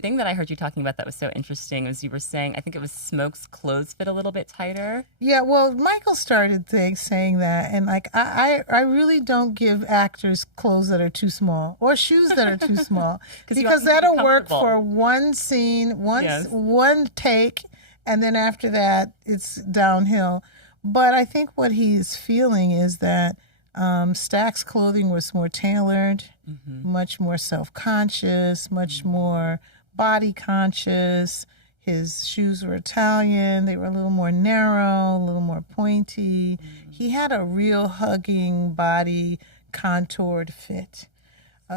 The thing that I heard you talking about that was so interesting was you were saying, I think it was Smoke's clothes fit a little bit tighter. Yeah, well, Michael started saying that, and like I really don't give actors clothes that are too small or shoes that are too small because that'll work for one scene, one take, and then after that it's downhill. But I think what he's feeling is that Stack's clothing was more tailored, much more self-conscious, much more body conscious. His shoes were Italian. They were a little more narrow, a little more pointy. He had a real hugging body, contoured fit.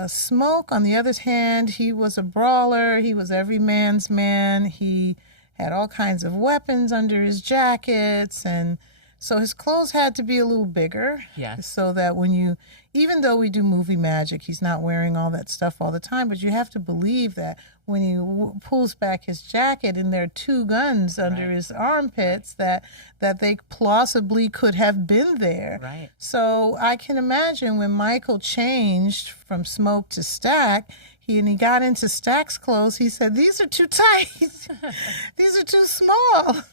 Smoke, on the other hand, he was a brawler. He was every man's man. He had all kinds of weapons under his jackets, and so his clothes had to be a little bigger. Yeah. So that when you, even though we do movie magic, he's not wearing all that stuff all the time, but you have to believe that when he pulls back his jacket and there are two guns under his armpits, that they plausibly could have been there. Right. So I can imagine when Michael changed from Smoke to Stack, he got into Stack's clothes, he said, "These are too tight. These are too small."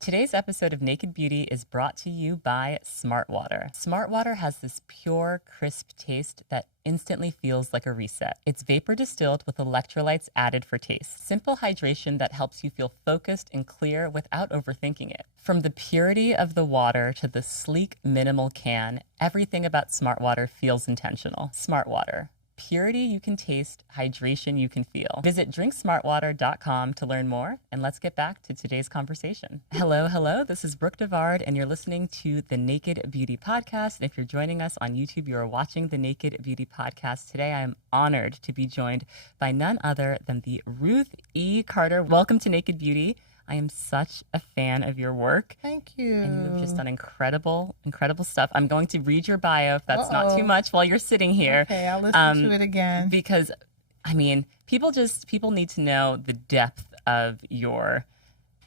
Today's episode of Naked Beauty is brought to you by Smart Water. Smart Water has this pure, crisp taste that instantly feels like a reset. It's vapor distilled with electrolytes added for taste. Simple hydration that helps you feel focused and clear without overthinking it. From the purity of the water to the sleek, minimal can, everything about Smart Water feels intentional. Smart Water. Purity you can taste, hydration you can feel. Visit drinksmartwater.com to learn more, and let's get back to today's conversation. Hello, this is Brooke Devard, and you're listening to the Naked Beauty Podcast. And if you're joining us on YouTube, you are watching the Naked Beauty Podcast. Today, I am honored to be joined by none other than the Ruth E. Carter. Welcome to Naked Beauty. I am such a fan of your work. Thank you. And you've just done incredible stuff. I'm going to read your bio if that's not too much while you're sitting here. Okay, I'll listen to it again. Because, I mean, people need to know the depth of your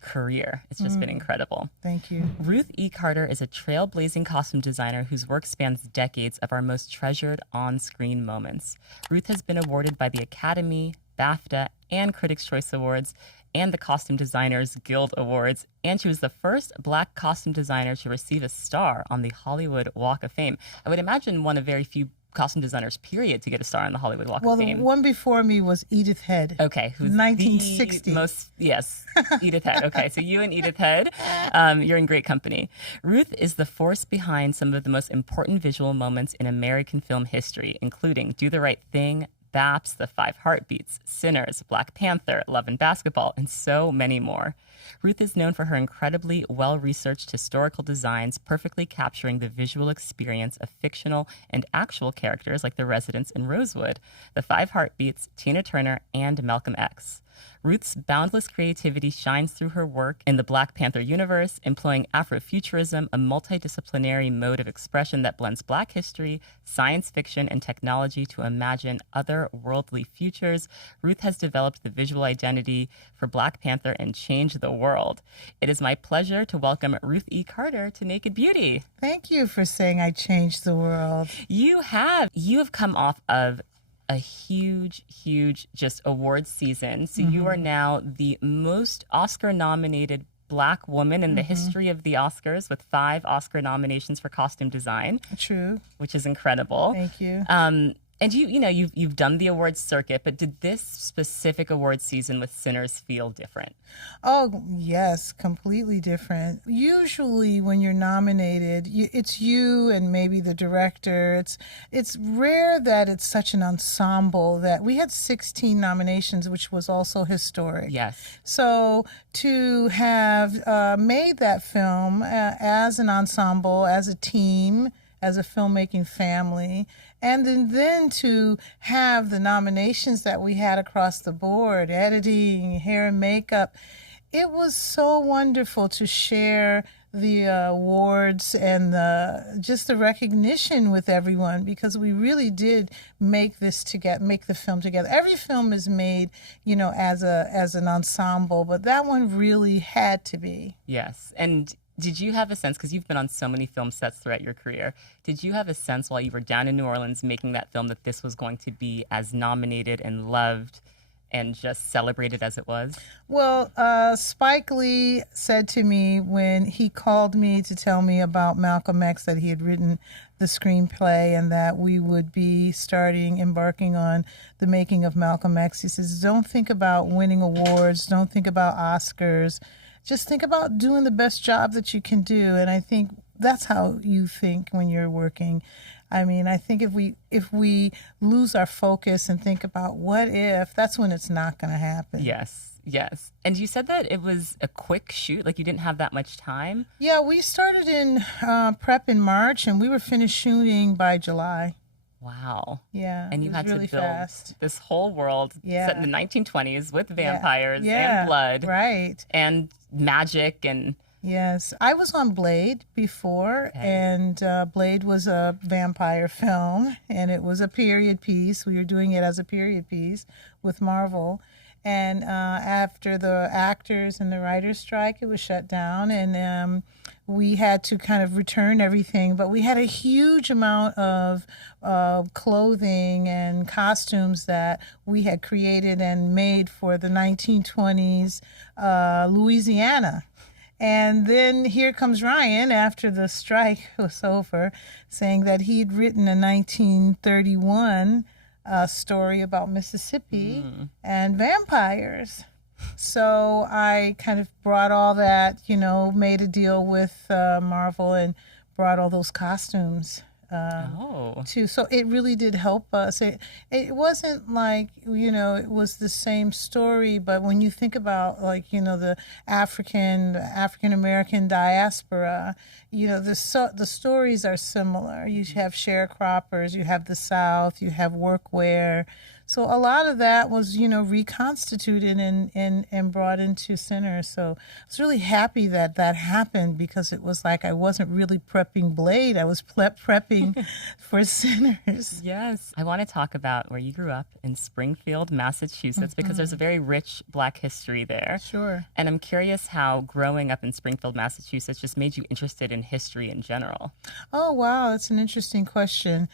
career. It's just been incredible. Thank you. Ruth E. Carter is a trailblazing costume designer whose work spans decades of our most treasured on-screen moments. Ruth has been awarded by the Academy, BAFTA, and Critics' Choice Awards, and the Costume Designers Guild Awards, and she was the first Black costume designer to receive a star on the Hollywood Walk of Fame. I would imagine one of very few costume designers, period, to get a star on the Hollywood Walk of Fame. Well, the one before me was Edith Head. Okay, who's 1960. Yes, Edith Head. Okay, so you and Edith Head, you're in great company. Ruth is the force behind some of the most important visual moments in American film history, including Do the Right Thing, B.A.P.S, The Five Heartbeats, Sinners, Black Panther, Love and Basketball, and so many more. Ruth is known for her incredibly well-researched historical designs, perfectly capturing the visual experience of fictional and actual characters like the residents in Rosewood, The Five Heartbeats, Tina Turner, and Malcolm X. Ruth's boundless creativity shines through her work in the Black Panther universe, employing Afrofuturism, a multidisciplinary mode of expression that blends Black history, science fiction, and technology to imagine otherworldly futures. Ruth has developed the visual identity for Black Panther and changed the world. It is my pleasure to welcome Ruth E. Carter to Naked Beauty. Thank you for saying I changed the world. You have come off of a huge just award season. So you are now the most Oscar-nominated Black woman in the history of the Oscars, with 5 Oscar nominations for costume design. True. Which is incredible. Thank you. And you've done the awards circuit, but did this specific award season with Sinners feel different? Oh, yes, completely different. Usually when you're nominated, it's you and maybe the director. It's rare that it's such an ensemble. That we had 16 nominations, which was also historic. Yes. So to have made that film as an ensemble, as a team, as a filmmaking family, and then to have the nominations that we had across the board, editing, hair and makeup, it was so wonderful to share the awards and just the recognition with everyone, because we really did make the film together. Every film is made, as an ensemble, but that one really had to be. Yes, and Did you have a sense, because you've been on so many film sets throughout your career, did you have a sense while you were down in New Orleans making that film that this was going to be as nominated and loved and just celebrated as it was? Well, Spike Lee said to me when he called me to tell me about Malcolm X that he had written the screenplay and that we would be embarking on the making of Malcolm X. He says, don't think about winning awards, don't think about Oscars, just think about doing the best job that you can do. And I think that's how you think when you're working. I mean, I think if we lose our focus and think about what if, that's when it's not going to happen. Yes, yes. And you said that it was a quick shoot, like you didn't have that much time? Yeah, we started in prep in March and we were finished shooting by July. Wow. Yeah. And you had really to build fast. this whole world set in the 1920s with vampires and blood. Right. And magic and... Yes. I was on Blade before, and Blade was a vampire film, and it was a period piece. We were doing it as a period piece with Marvel. And after the actors and the writers' strike, it was shut down, and we had to kind of return everything. But we had a huge amount of clothing and costumes that we had created and made for the 1920s Louisiana. And then here comes Ryan after the strike was over, saying that he'd written a 1931 story about Mississippi and vampires. So I kind of brought all that, made a deal with Marvel and brought all those costumes too. So it really did help us. It wasn't like, it was the same story, but when you think about the African American diaspora, the stories are similar. You have sharecroppers, you have the South, you have workwear. So a lot of that was, reconstituted and brought into Sinners. So I was really happy that happened because it was like I wasn't really prepping Blade. I was prepping for Sinners. Yes. I want to talk about where you grew up in Springfield, Massachusetts, because there's a very rich Black history there. Sure. And I'm curious how growing up in Springfield, Massachusetts just made you interested in history in general. Oh, wow. That's an interesting question.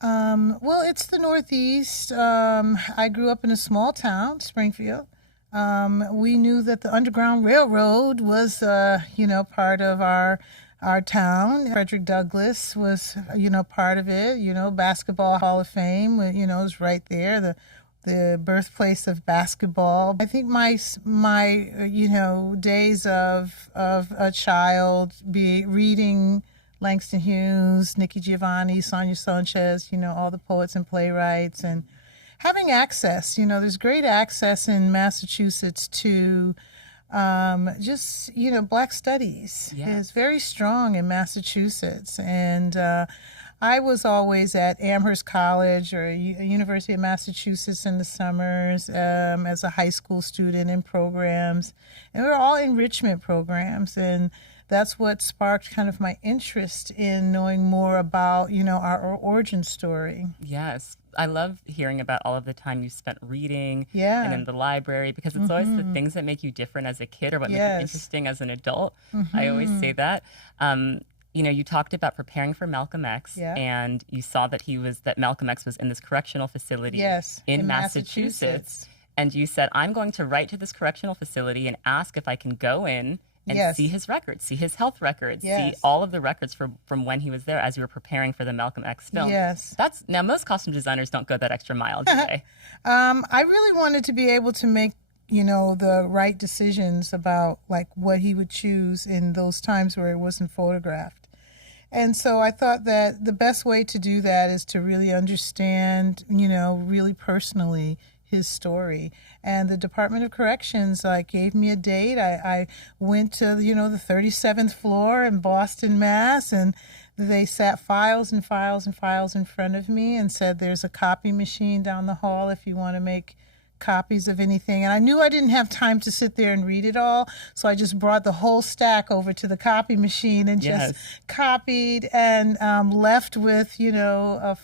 Well, it's the Northeast. I grew up in a small town, Springfield. We knew that the Underground Railroad was, part of our town. Frederick Douglass was, part of it. Basketball Hall of Fame, is right there. The birthplace of basketball. I think my days of a child reading Langston Hughes, Nikki Giovanni, Sonia Sanchez, all the poets and playwrights, and having access. There's great access in Massachusetts to Black studies is very strong in Massachusetts. And I was always at Amherst College or University of Massachusetts in the summers as a high school student in programs. And we were all enrichment programs. And that's what sparked kind of my interest in knowing more about, our origin story. Yes. I love hearing about all of the time you spent reading and in the library, because it's always the things that make you different as a kid or what make you interesting as an adult. I always say that. You talked about preparing for Malcolm X, and you saw that Malcolm X was in this correctional facility in Massachusetts. And you said, I'm going to write to this correctional facility and ask if I can go in and see his records, see his health records, see all of the records from when he was there as you were preparing for the Malcolm X film. Yes. Now, most costume designers don't go that extra mile, do they? I really wanted to be able to make, the right decisions about what he would choose in those times where it wasn't photographed. And so I thought that the best way to do that is to really understand, really personally his story. And the Department of Corrections gave me a date. I went to the 37th floor in Boston, Mass, and they sat files and files and files in front of me and said, there's a copy machine down the hall if you want to make copies of anything. And I knew I didn't have time to sit there and read it all. So I just brought the whole stack over to the copy machine and just copied and left with, you know,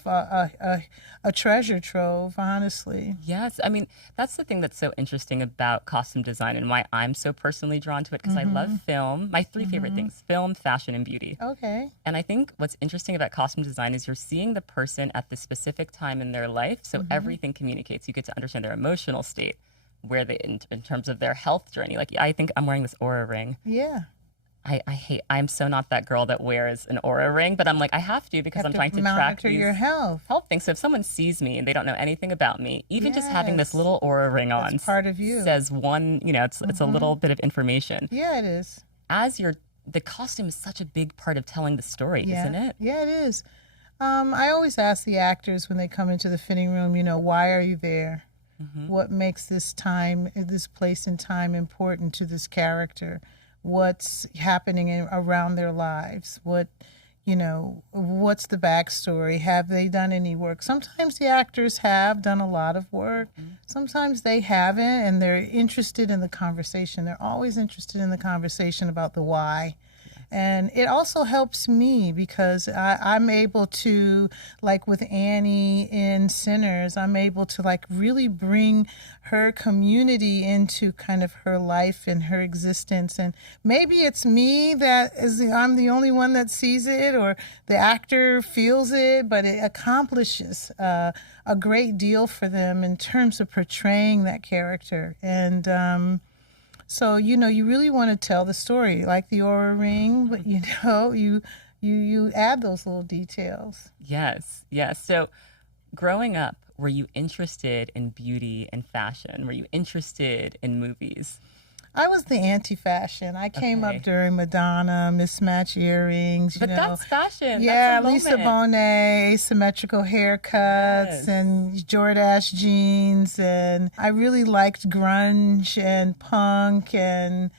a treasure trove, honestly. Yes. I mean, that's the thing that's so interesting about costume design and why I'm so personally drawn to it, because I love film. My three favorite things: film, fashion, and beauty. Okay. And I think what's interesting about costume design is you're seeing the person at the specific time in their life, so everything communicates. You get to understand their emotional state, where they in terms of their health journey. Like, I think I'm wearing this aura ring. Yeah. I'm so not that girl that wears an aura ring, but I'm like, I have to, because I'm trying to track these your health things. So if someone sees me and they don't know anything about me, even just having this little aura ring on, that's part of you, says one, you know, it's a little bit of information. Yeah, it is. The costume is such a big part of telling the story, isn't it? Yeah, it is. I always ask the actors when they come into the fitting room, you know, why are you there? What makes this place and time important to this character? What's happening around their lives? What's the backstory? Have they done any work? Sometimes the actors have done a lot of work. Sometimes they haven't, and they're interested in the conversation. They're always interested in the conversation about the why. And it also helps me because I'm able to, like with Annie in Sinners, I'm able to like really bring her community into kind of her life and her existence. And maybe it's me I'm the only one that sees it, or the actor feels it, but it accomplishes a great deal for them in terms of portraying that character. And so, you know, you really want to tell the story, like the aura ring, but, you know, you add those little details. Yes, yes. So growing up, were you interested in beauty and fashion? Were you interested in movies? I was the anti-fashion. I came up during Madonna, mismatched earrings. But that's fashion. Yeah, that's Lisa Bonet, asymmetrical haircuts, and Jordache jeans. And I really liked grunge and punk. And,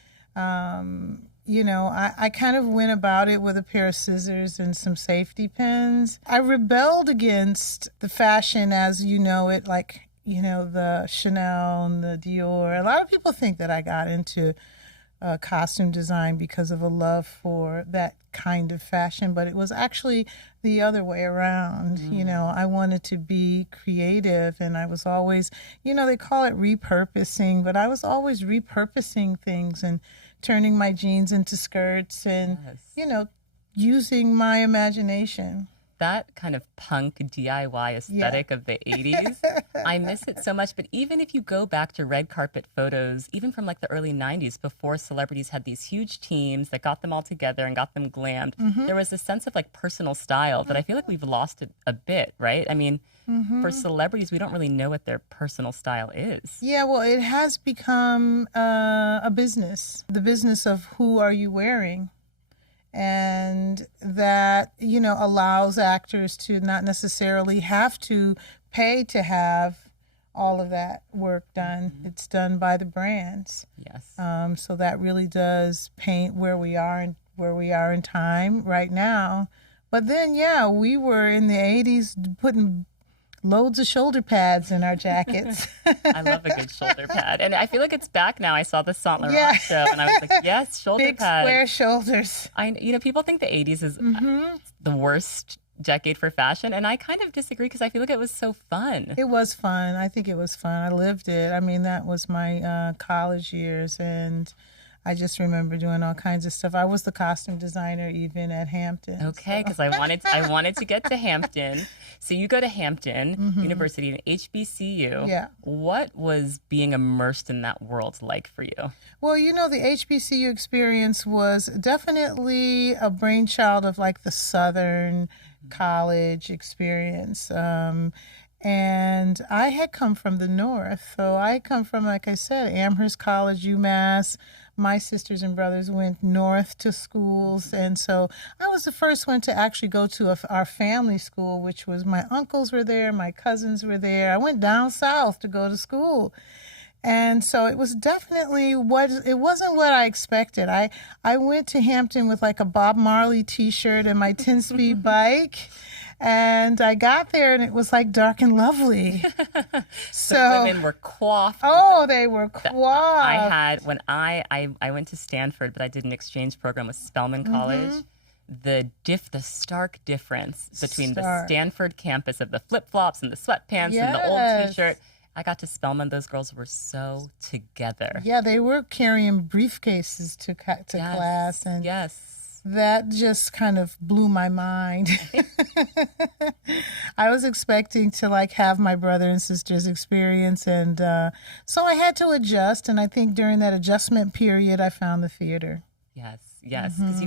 you know, I kind of went about it with a pair of scissors and some safety pins. I rebelled against the fashion as you know it, like, you know, the Chanel and the Dior. A lot of people think that I got into costume design because of a love for that kind of fashion, but it was actually the other way around. You know, I wanted to be creative, and I was always, you know, they call it repurposing, but I was always repurposing things and turning my jeans into skirts and, you know, using my imagination. That kind of punk DIY aesthetic of the 80s, I miss it so much. But even if you go back to red carpet photos, even from like the early 90s, before celebrities had these huge teams that got them all together and got them glammed, there was a sense of like personal style that I feel like we've lost it a bit, right? I mean, for celebrities, we don't really know what their personal style is. Yeah, well, it has become a business, the business of who are you wearing. And that, you know, allows actors to not necessarily have to pay to have all of that work done. It's done by the brands. Yes. So that really does paint where we are in time right now. But then, yeah, we were in the 80s putting loads of shoulder pads in our jackets. I love a good shoulder pad. And I feel like it's back now. I saw the Saint Laurent show and I was like, yes, shoulder Big pads. Big square shoulders. You know, people think the 80s is the worst decade for fashion. And I kind of disagree because I feel like it was so fun. It was fun. I think it was fun. I lived it. I mean, that was my college years. And I just remember doing all kinds of stuff. I was the costume designer even at Hampton. Okay, because I wanted to get to Hampton. So you go to Hampton University, an HBCU. Yeah. What was being immersed in that world like for you? Well, you know, the HBCU experience was definitely a brainchild of like the Southern college experience. And I had come from the North. So I come from, like I said, Amherst College, UMass. My sisters and brothers went north to schools. And so I was the first one to actually go to our family school, which was my uncles were there, my cousins were there. I went down south to go to school. And so it was definitely it wasn't what I expected. I went to Hampton with like a Bob Marley t-shirt and my 10-speed bike. And I got there and it was like dark and lovely. So the women were coiffed. Oh, they were coiffed. I had, when I went to Stanford, but I did an exchange program with Spelman College. The stark difference between the Stanford campus of the flip-flops and the sweatpants and the old t-shirt. I got to Spelman. Those girls were so together. Yeah, they were carrying briefcases to class. And that just kind of blew my mind. I was expecting to like have my brother and sister's experience. And so I had to adjust. And I think during that adjustment period, I found the theater. Yes, because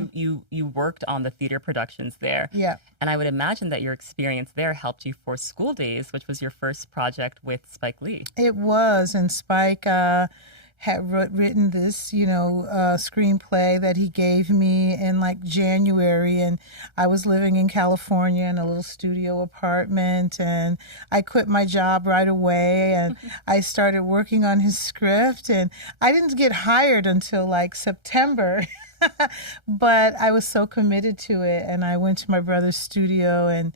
you worked on the theater productions there. Yeah. And I would imagine that your experience there helped you for School Daze, which was your first project with Spike Lee. It was, and Spike had written this, screenplay that he gave me in like January, and I was living in California in a little studio apartment, and I quit my job right away, and I started working on his script, and I didn't get hired until like September. But I was so committed to it, and I went to my brother's studio, and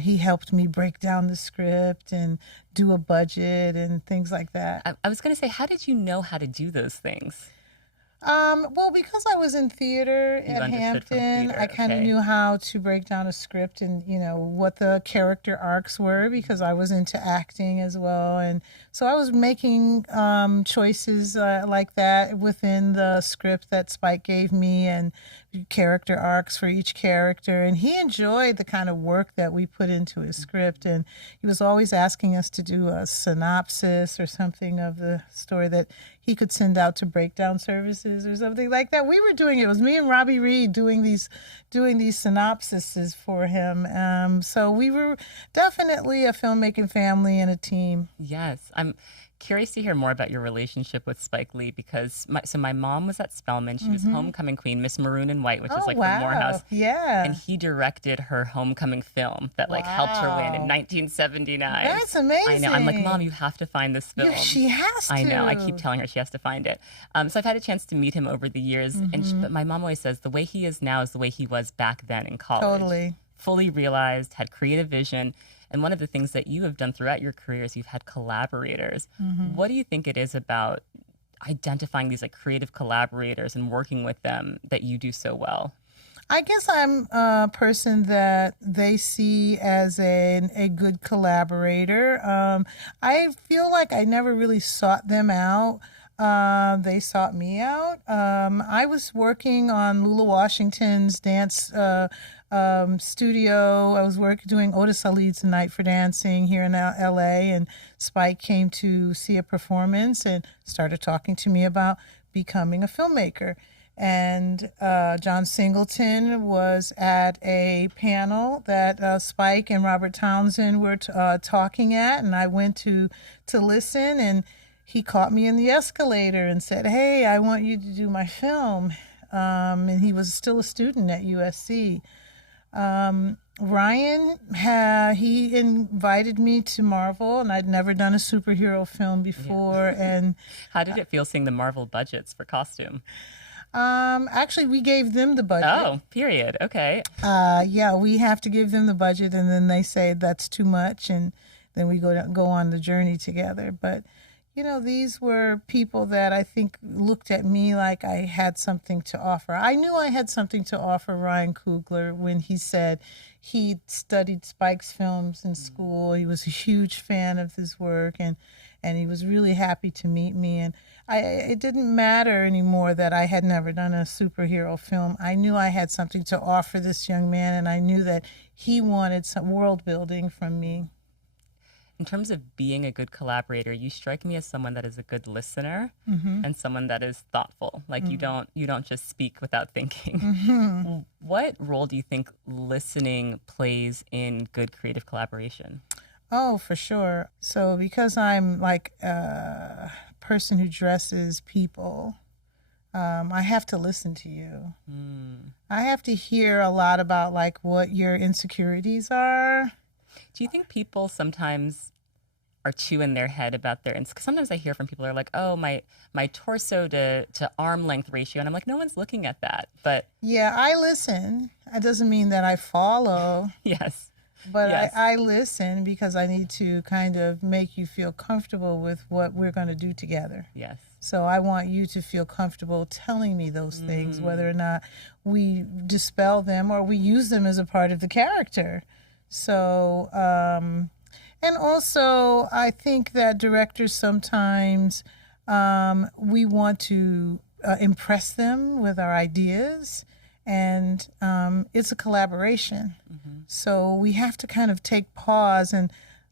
he helped me break down the script and do a budget and things like that. I was going to say, how did you know how to do those things? Well, because I was in theater at Hampton, I kind of knew how to break down a script and, what the character arcs were, because I was into acting as well. And so I was making choices like that within the script that Spike gave me, and character arcs for each character. And he enjoyed the kind of work that we put into his script. And he was always asking us to do a synopsis or something of the story that he could send out to breakdown services or something like that. We were doing it. It was me and Robbie Reed doing these synopsises for him. So we were definitely a filmmaking family and a team. Yes. I'm curious to hear more about your relationship with Spike Lee, because my mom was at Spelman. She was homecoming queen, Miss Maroon and White, which is like from Morehouse. Yeah. And he directed her homecoming film that like helped her win in 1979. That's amazing. I know. I'm like, Mom, you have to find this film. She has to. I know. I keep telling her she has to find it. So I've had a chance to meet him over the years, but my mom always says the way he is now is the way he was back then in college. Totally. Fully realized, had creative vision. And one of the things that you have done throughout your career is you've had collaborators. What do you think it is about identifying these like creative collaborators and working with them that you do so well? I guess I'm a person that they see as a good collaborator. I feel like I never really sought them out. They sought me out. I was working on Lula Washington's dance studio. I was doing Otis Salid's Night for Dancing here in LA, and Spike came to see a performance and started talking to me about becoming a filmmaker. And John Singleton was at a panel that Spike and Robert Townsend were talking at, and I went to listen, and he caught me in the escalator and said, "Hey, I want you to do my film." And he was still a student at USC. Ryan, he invited me to Marvel, and I'd never done a superhero film before. Yeah. And how did it feel seeing the Marvel budgets for costume? Actually, we gave them the budget. Oh, period. Okay. Yeah, we have to give them the budget, and then they say that's too much, and then we go on the journey together. But these were people that I think looked at me like I had something to offer. I knew I had something to offer Ryan Coogler when he said he studied Spike's films in school. He was a huge fan of his work, and he was really happy to meet me. And it didn't matter anymore that I had never done a superhero film. I knew I had something to offer this young man, and I knew that he wanted some world building from me. In terms of being a good collaborator, you strike me as someone that is a good listener and someone that is thoughtful. Like you don't just speak without thinking. What role do you think listening plays in good creative collaboration? Oh, for sure. So because I'm like a person who dresses people, I have to listen to you. I have to hear a lot about like what your insecurities are. Do you think people sometimes are too in their head about their... Because sometimes I hear from people who are like, oh, my torso to arm length ratio. And I'm like, no one's looking at that. But yeah, I listen. That doesn't mean that I follow. Yes. But Yes. I listen because I need to kind of make you feel comfortable with what we're going to do together. Yes. So I want you to feel comfortable telling me those things, whether or not we dispel them or we use them as a part of the character. So, and also I think that directors sometimes we want to impress them with our ideas, and it's a collaboration. So we have to kind of take pause and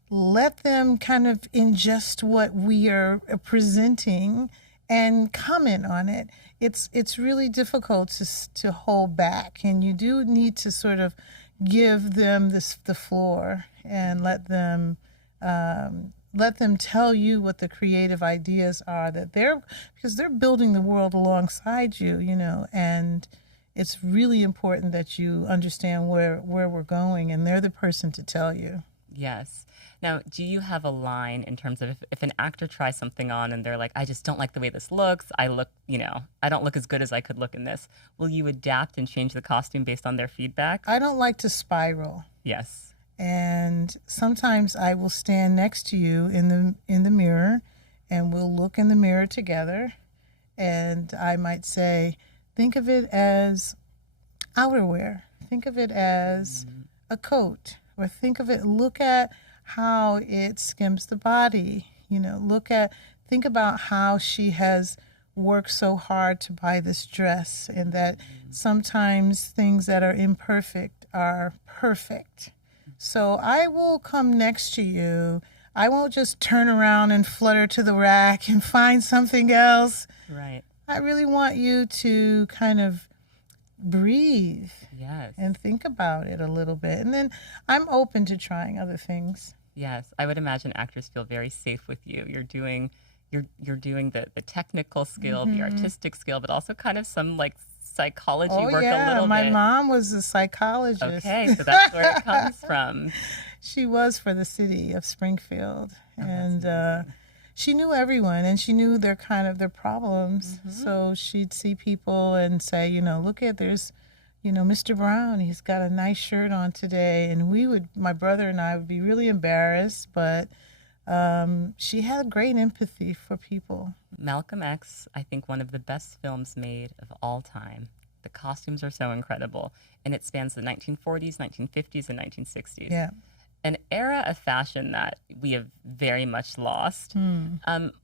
let them kind of ingest what we are presenting and comment on it. It's really difficult to hold back, and you do need to sort of give them the floor and let them tell you what the creative ideas are because they're building the world alongside you, and it's really important that you understand where we're going, and they're the person to tell you. Yes. Now, do you have a line in terms of if an actor tries something on and they're like, I just don't like the way this looks, I don't look as good as I could look in this. Will you adapt and change the costume based on their feedback? I don't like to spiral. Yes. And sometimes I will stand next to you in the mirror, and we'll look in the mirror together, and I might say, think of it as outerwear. Think of it as a coat, or look at how it skims the body. Think about how she has worked so hard to buy this dress, and that sometimes things that are imperfect are perfect. So I will come next to you. I won't just turn around and flutter to the rack and find something else. Right. I really want you to kind of breathe. Yes. And think about it a little bit. And then I'm open to trying other things. Yes. I would imagine actors feel very safe with you. You're doing the technical skill, the artistic skill, but also kind of some like psychology work a little bit. My mom was a psychologist. Okay, so that's where it comes from. She was for the city of Springfield, and she knew everyone, and she knew their problems. So she'd see people and say, look at there's, Mr. Brown, he's got a nice shirt on today, and my brother and I would be really embarrassed, but she had great empathy for people. Malcolm X, I think one of the best films made of all time. The costumes are so incredible, and it spans the 1940s, 1950s, and 1960s. Yeah. An era of fashion that we have very much lost.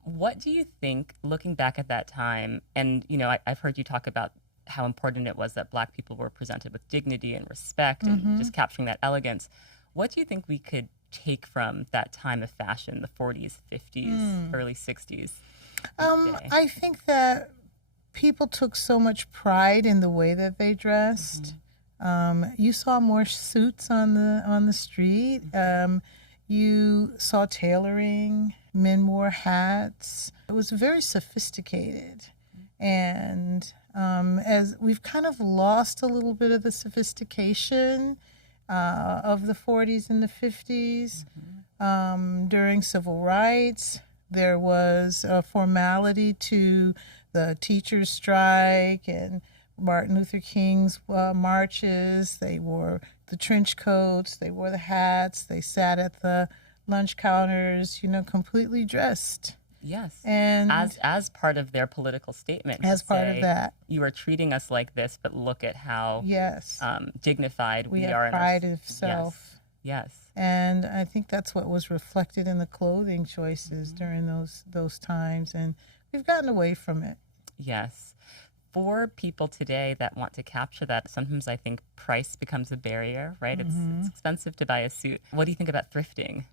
What do you think, looking back at that time, and I've heard you talk about how important it was that Black people were presented with dignity and respect and just capturing that elegance. What do you think we could take from that time of fashion, the 40s, 50s, early 60s? I think that people took so much pride in the way that they dressed. You saw more suits on the street. You saw tailoring. Men wore hats. It was very sophisticated. And as we've kind of lost a little bit of the sophistication of the 40s and the 50s. During civil rights, there was a formality to the teachers' strike and Martin Luther King's marches. They wore the trench coats, they wore the hats, they sat at the lunch counters, completely dressed. Yes. And as part of their political statement. As part of that. You are treating us like this, but look at how dignified we have are. Pride of self. Yes. And I think that's what was reflected in the clothing choices during those times, and we've gotten away from it. Yes. For people today that want to capture that, sometimes I think price becomes a barrier, right? It's expensive to buy a suit. What do you think about thrifting?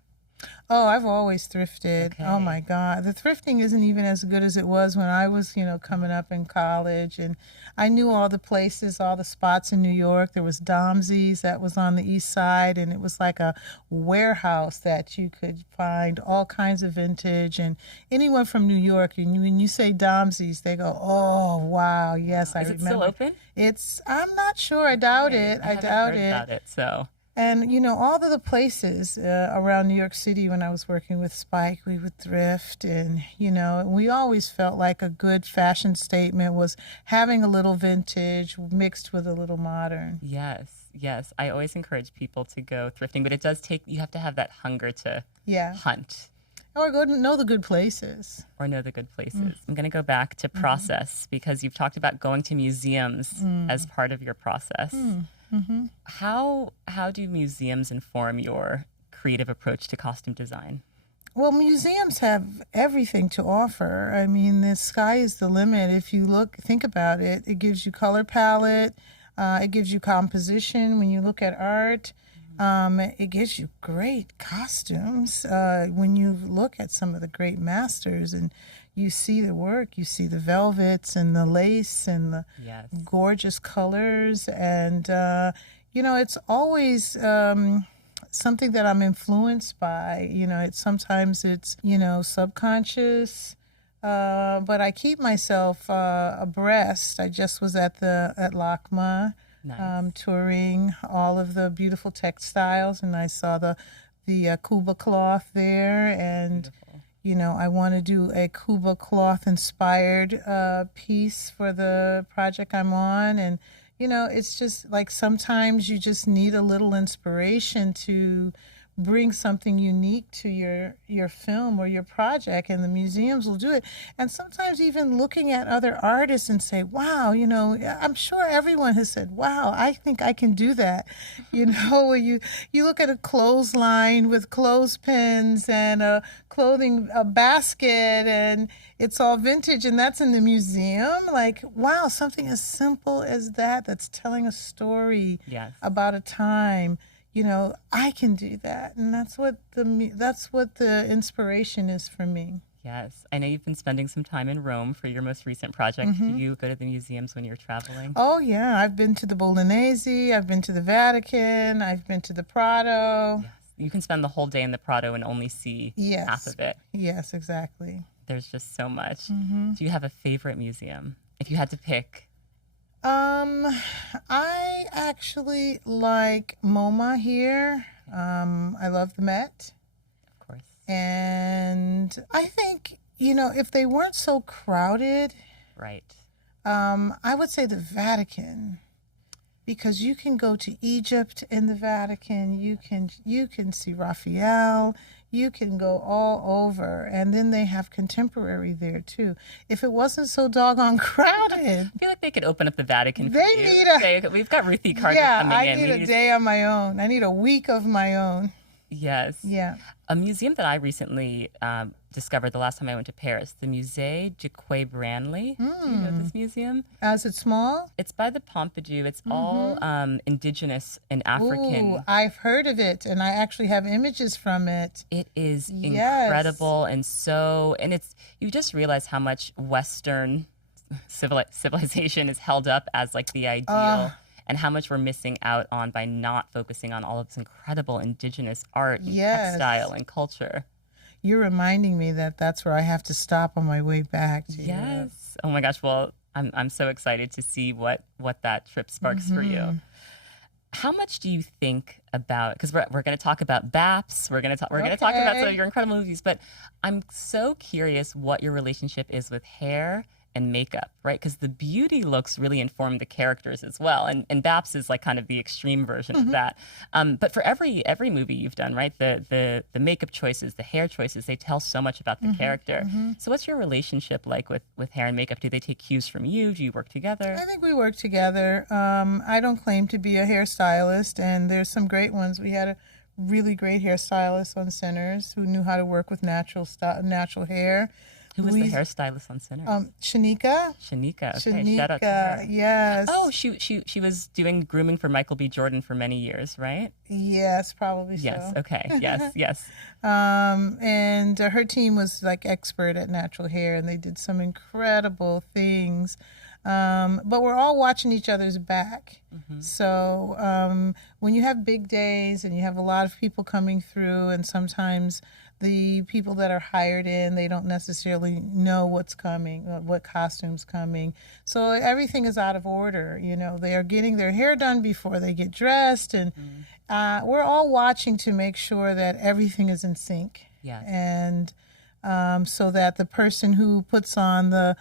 Oh, I've always thrifted. Okay. Oh my God. The thrifting isn't even as good as it was when I was, coming up in college. And I knew all the places, all the spots in New York. There was Daze that was on the east side, and it was like a warehouse that you could find all kinds of vintage. And anyone from New York, when you say Daze, they go, oh, wow, yes, I remember. Is it still open? I'm not sure. I doubt it. I haven't heard about it, so... And, all of the places around New York City when I was working with Spike, we would thrift. And, we always felt like a good fashion statement was having a little vintage mixed with a little modern. Yes, yes. I always encourage people to go thrifting, but it does you have to have that hunger to hunt. Or go to know the good places. I'm going to go back to process because you've talked about going to museums as part of your process. How do museums inform your creative approach to costume design? Well, museums have everything to offer. I mean, the sky is the limit. If you think about it, it gives you color palette, it gives you composition. When you look at art, it gives you great costumes. When you look at some of the great masters and you see the work, you see the velvets and the lace and the gorgeous colors. And, it's always something that I'm influenced by. Sometimes it's subconscious. But I keep myself abreast. I just was at LACMA. Nice. Touring all of the beautiful textiles, and I saw the Kuba cloth there, and beautiful. I want to do a Kuba cloth inspired piece for the project I'm on, and it's just like sometimes you just need a little inspiration to bring something unique to your film or your project, and the museums will do it. And sometimes even looking at other artists and say, wow, I'm sure everyone has said, wow, I think I can do that. When you look at a clothesline with clothespins and a basket, and it's all vintage, and that's in the museum. Like, wow, something as simple as that's telling a story about a time. I can do that, and that's what the inspiration is for me. Yes, I know you've been spending some time in Rome for your most recent project. Do you go to the museums when you're traveling? Oh yeah, I've been to the Bolognese, I've been to the Vatican, I've been to the Prado. Yes, you can spend the whole day in the Prado and only see half of it. Yes, exactly. There's just so much. Do you have a favorite museum if you had to pick? I actually like MoMA here. I love the Met. Of course. And I think, if they weren't so crowded. Right. I would say the Vatican. Because you can go to Egypt in the Vatican, you can see Raphael, you can go all over, and then they have contemporary there too. If it wasn't so doggone crowded, I feel like they could open up the Vatican. We've got Ruth E coming in. I need a day on my own. I need a week of my own. Yes. Yeah. A museum that I recently discovered the last time I went to Paris, the Musée de Quai Branly. Do you know this museum? Is it small? It's by the Pompidou. It's all indigenous and African. Ooh, I've heard of it, and I actually have images from it. It is incredible, and it's you just realize how much Western civilization is held up as like the ideal. And how much we're missing out on by not focusing on all of this incredible indigenous art and textile and culture. You're reminding me that's where I have to stop on my way back to Europe. Oh my gosh. Well, I'm so excited to see what that trip sparks for you. How much do you think about, because we're going to talk about B.A.P.S, we're going to talk about some of your incredible movies, but I'm so curious what your relationship is with hair and makeup, right? Because the beauty looks really inform the characters as well, and B.A.P.S is like kind of the extreme version of that. But for every movie you've done, right, the makeup choices, the hair choices, they tell so much about the character. So what's your relationship like with hair and makeup? Do they take cues from you? Do you work together? I think we work together. I don't claim to be a hairstylist, and there's some great ones. We had a really great hairstylist on Sinners who knew how to work with natural hair. Who was the hairstylist on Sinners? Shanika. Shanika. Okay, shout out to her. Yes. Oh, she was doing grooming for Michael B. Jordan for many years, right? Yes, probably so. Yes. Okay. Yes. And her team was like expert at natural hair, and they did some incredible things. But we're all watching each other's back. So when you have big days and you have a lot of people coming through, and sometimes the people that are hired in, they don't necessarily know what's coming, what costume's coming. So everything is out of order. You know, they are getting their hair done before they get dressed, and we're all watching to make sure that everything is in sync. Yes. And so that the person who puts on the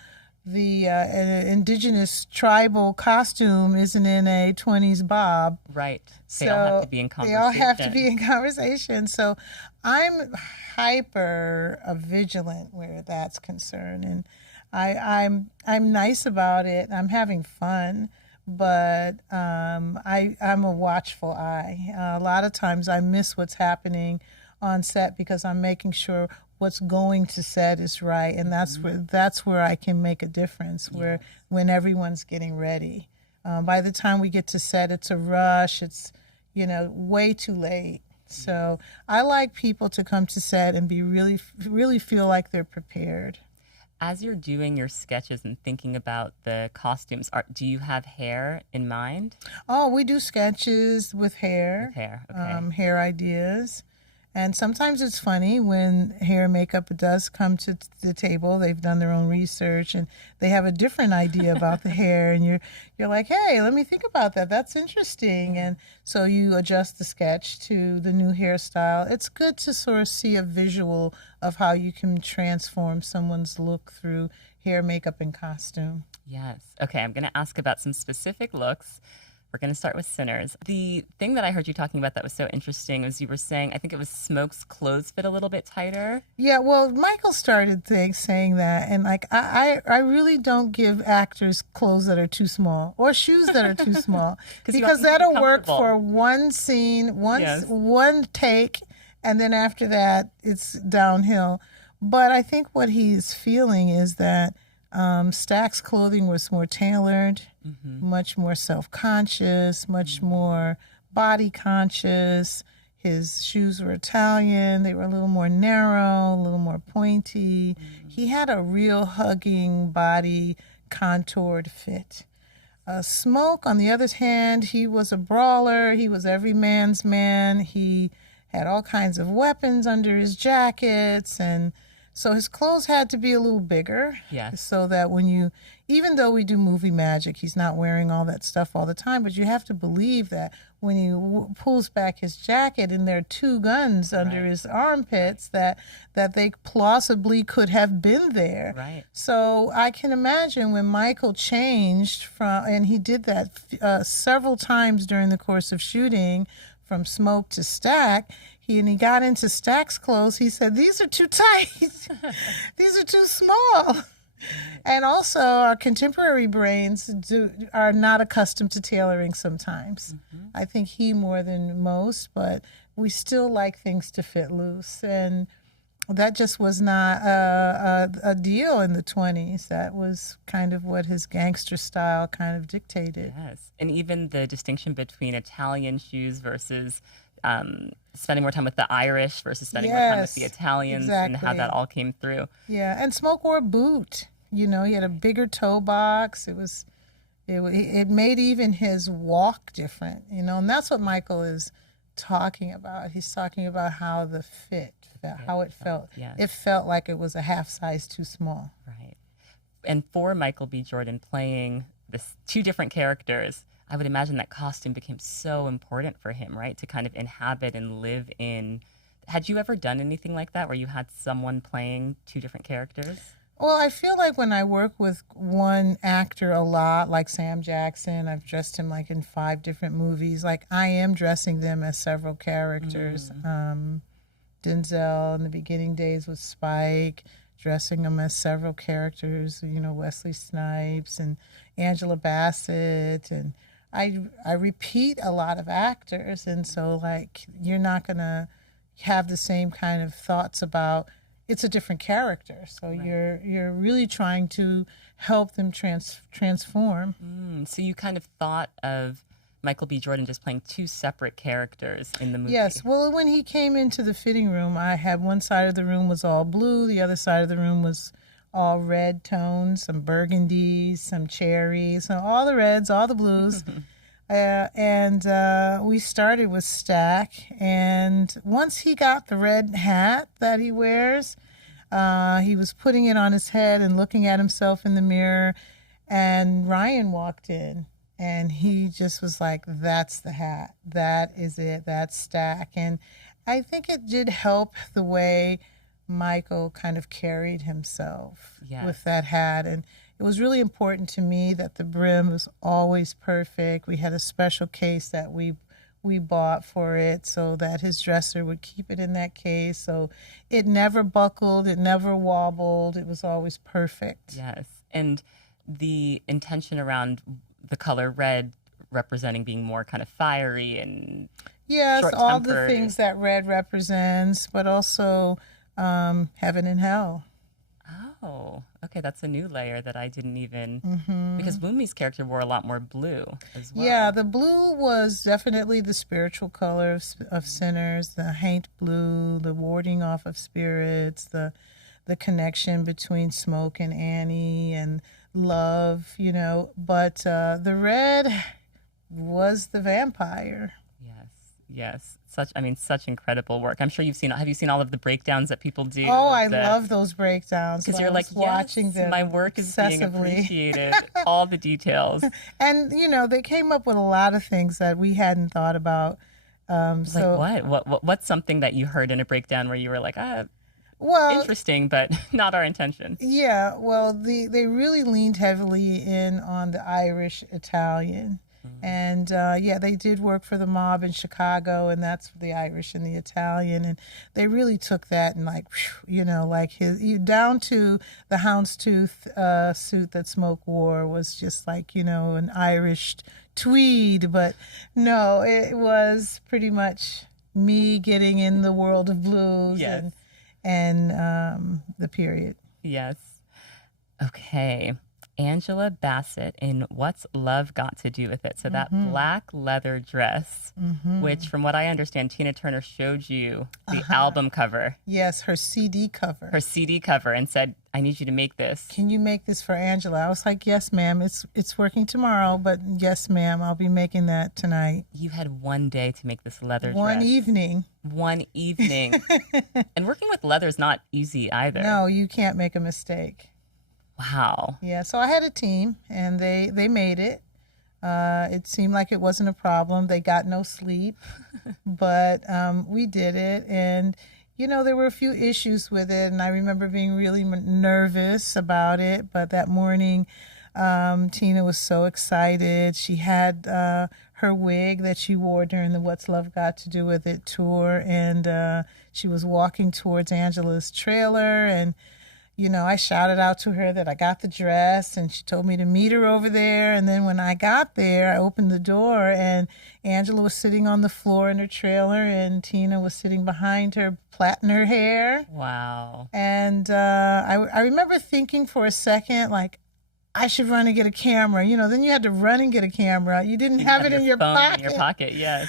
indigenous tribal costume isn't in a 20s bob. Right. They all have to be in conversation. They all have to be in conversation. So I'm hyper vigilant where that's concerned, and I'm nice about it. I'm having fun, but I'm a watchful eye. A lot of times I miss what's happening on set because I'm making sure what's going to set is right, and that's where I can make a difference. Where when everyone's getting ready, by the time we get to set, it's a rush. It's way too late. So I like people to come to set and be really feel like they're prepared. As you're doing your sketches and thinking about the costumes, do you have hair in mind? Oh, we do sketches with hair. With hair, okay. Hair ideas. And sometimes it's funny when hair and makeup does come to the table. They've done their own research and they have a different idea about the hair, and you're like, hey, let me think about that. That's interesting. And so you adjust the sketch to the new hairstyle. It's good to sort of see a visual of how you can transform someone's look through hair, makeup, and costume. Yes. Okay, I'm going to ask about some specific looks. We're going to start with Sinners. The thing that I heard you talking about that was so interesting was you were saying, I think it was Smoke's clothes fit a little bit tighter. Yeah, well, Michael started saying that, and like I really don't give actors clothes that are too small or shoes that are too small because that'll work for one scene, one take, and then after that it's downhill. But I think what he's feeling is that Stack's clothing was more tailored, much more self-conscious, much more body conscious. His shoes were Italian. They were a little more narrow, a little more pointy. He had a real hugging body, contoured fit. Smoke, on the other hand, he was a brawler. He was every man's man. He had all kinds of weapons under his jackets, and so his clothes had to be a little bigger. Yes. So that even though we do movie magic, he's not wearing all that stuff all the time, but you have to believe that when he pulls back his jacket and there are two guns under his armpits, that they plausibly could have been there. Right. So I can imagine when Michael changed and he did that several times during the course of shooting, from Smoke to Stack, he got into Stack's clothes. He said, these are too tight. These are too small. And also, our contemporary brains are not accustomed to tailoring sometimes. I think he more than most, but we still like things to fit loose. And that just was not a deal in the 20s. That was kind of what his gangster style kind of dictated. Yes. And even the distinction between Italian shoes versus spending more time with the Irish versus spending more time with the Italians, and how that all came through. Yeah, and Smoke wore a boot. He had a bigger toe box. It made even his walk different, and that's what Michael is talking about. He's talking about how the fit, how it felt. Yes. It felt like it was a half size too small. Right. And for Michael B. Jordan playing two different characters, I would imagine that costume became so important for him, right? To kind of inhabit and live in. Had you ever done anything like that where you had someone playing two different characters? Well, I feel like when I work with one actor a lot, like Sam Jackson, I've dressed him like in 5 different movies. Like I am dressing them as several characters. Denzel in the beginning days with Spike, dressing him as several characters, Wesley Snipes and Angela Bassett, and I repeat a lot of actors, and so like you're not gonna have the same kind of thoughts about it's a different character. So you're really trying to help them transform. So you kind of thought of Michael B. Jordan just playing two separate characters in the movie. Yes. Well, when he came into the fitting room, I had one side of the room was all blue, the other side of the room was all red tones, some burgundies, some cherries, so all the reds, all the blues. We started with Stack. And once he got the red hat that he wears, he was putting it on his head and looking at himself in the mirror. And Ryan walked in. And he just was like, that's the hat. That is it. That's Stack. And I think it did help the way Michael kind of carried himself with that hat. And it was really important to me that the brim was always perfect. We had a special case that we bought for it so that his dresser would keep it in that case. So it never buckled. It never wobbled. It was always perfect. Yes. And the intention around the color red representing being more kind of fiery and yes, all the things that red represents, but also heaven and hell. Oh, okay, that's a new layer that I didn't even because Wumi's character wore a lot more blue as well. Yeah, the blue was definitely the spiritual color of sinners, the haint blue, the warding off of spirits, the connection between Smoke and Annie and love, but the red was the vampire. Yes. Such incredible work. I'm sure have you seen all of the breakdowns that people do? Oh, I love those breakdowns. Because you're like, watching them my work is being appreciated, all the details. And, they came up with a lot of things that we hadn't thought about. Like what? What's something that you heard in a breakdown where you were like, interesting, but not our intention? Yeah, well, they really leaned heavily in on the Irish Italian. And they did work for the mob in Chicago, and that's the Irish and the Italian, and they really took that and down to the houndstooth suit that Smoke wore was just like an Irish tweed, but no, it was pretty much me getting in the world of blues and the period. Yes. Okay. Angela Bassett in What's Love Got to Do with It? So that black leather dress, which from what I understand, Tina Turner showed you the album cover. Yes, her CD cover. Her CD cover and said, I need you to make this. Can you make this for Angela? I was like, yes, ma'am. It's working tomorrow, but yes, ma'am, I'll be making that tonight. You had one day to make this leather dress. One evening. And working with leather is not easy either. No, you can't make a mistake. Wow. Yeah, so I had a team, and they made it. It seemed like it wasn't a problem. They got no sleep, but we did it. And, there were a few issues with it, and I remember being really nervous about it. But that morning, Tina was so excited. She had her wig that she wore during the What's Love Got to Do with It tour, and she was walking towards Angela's trailer, and I shouted out to her that I got the dress, and she told me to meet her over there. And then when I got there, I opened the door, and Angela was sitting on the floor in her trailer, and Tina was sitting behind her, plaiting her hair. Wow. And I remember thinking for a second, like, I should run and get a camera. Then you had to run and get a camera. You didn't have it in your pocket. In your pocket, yes.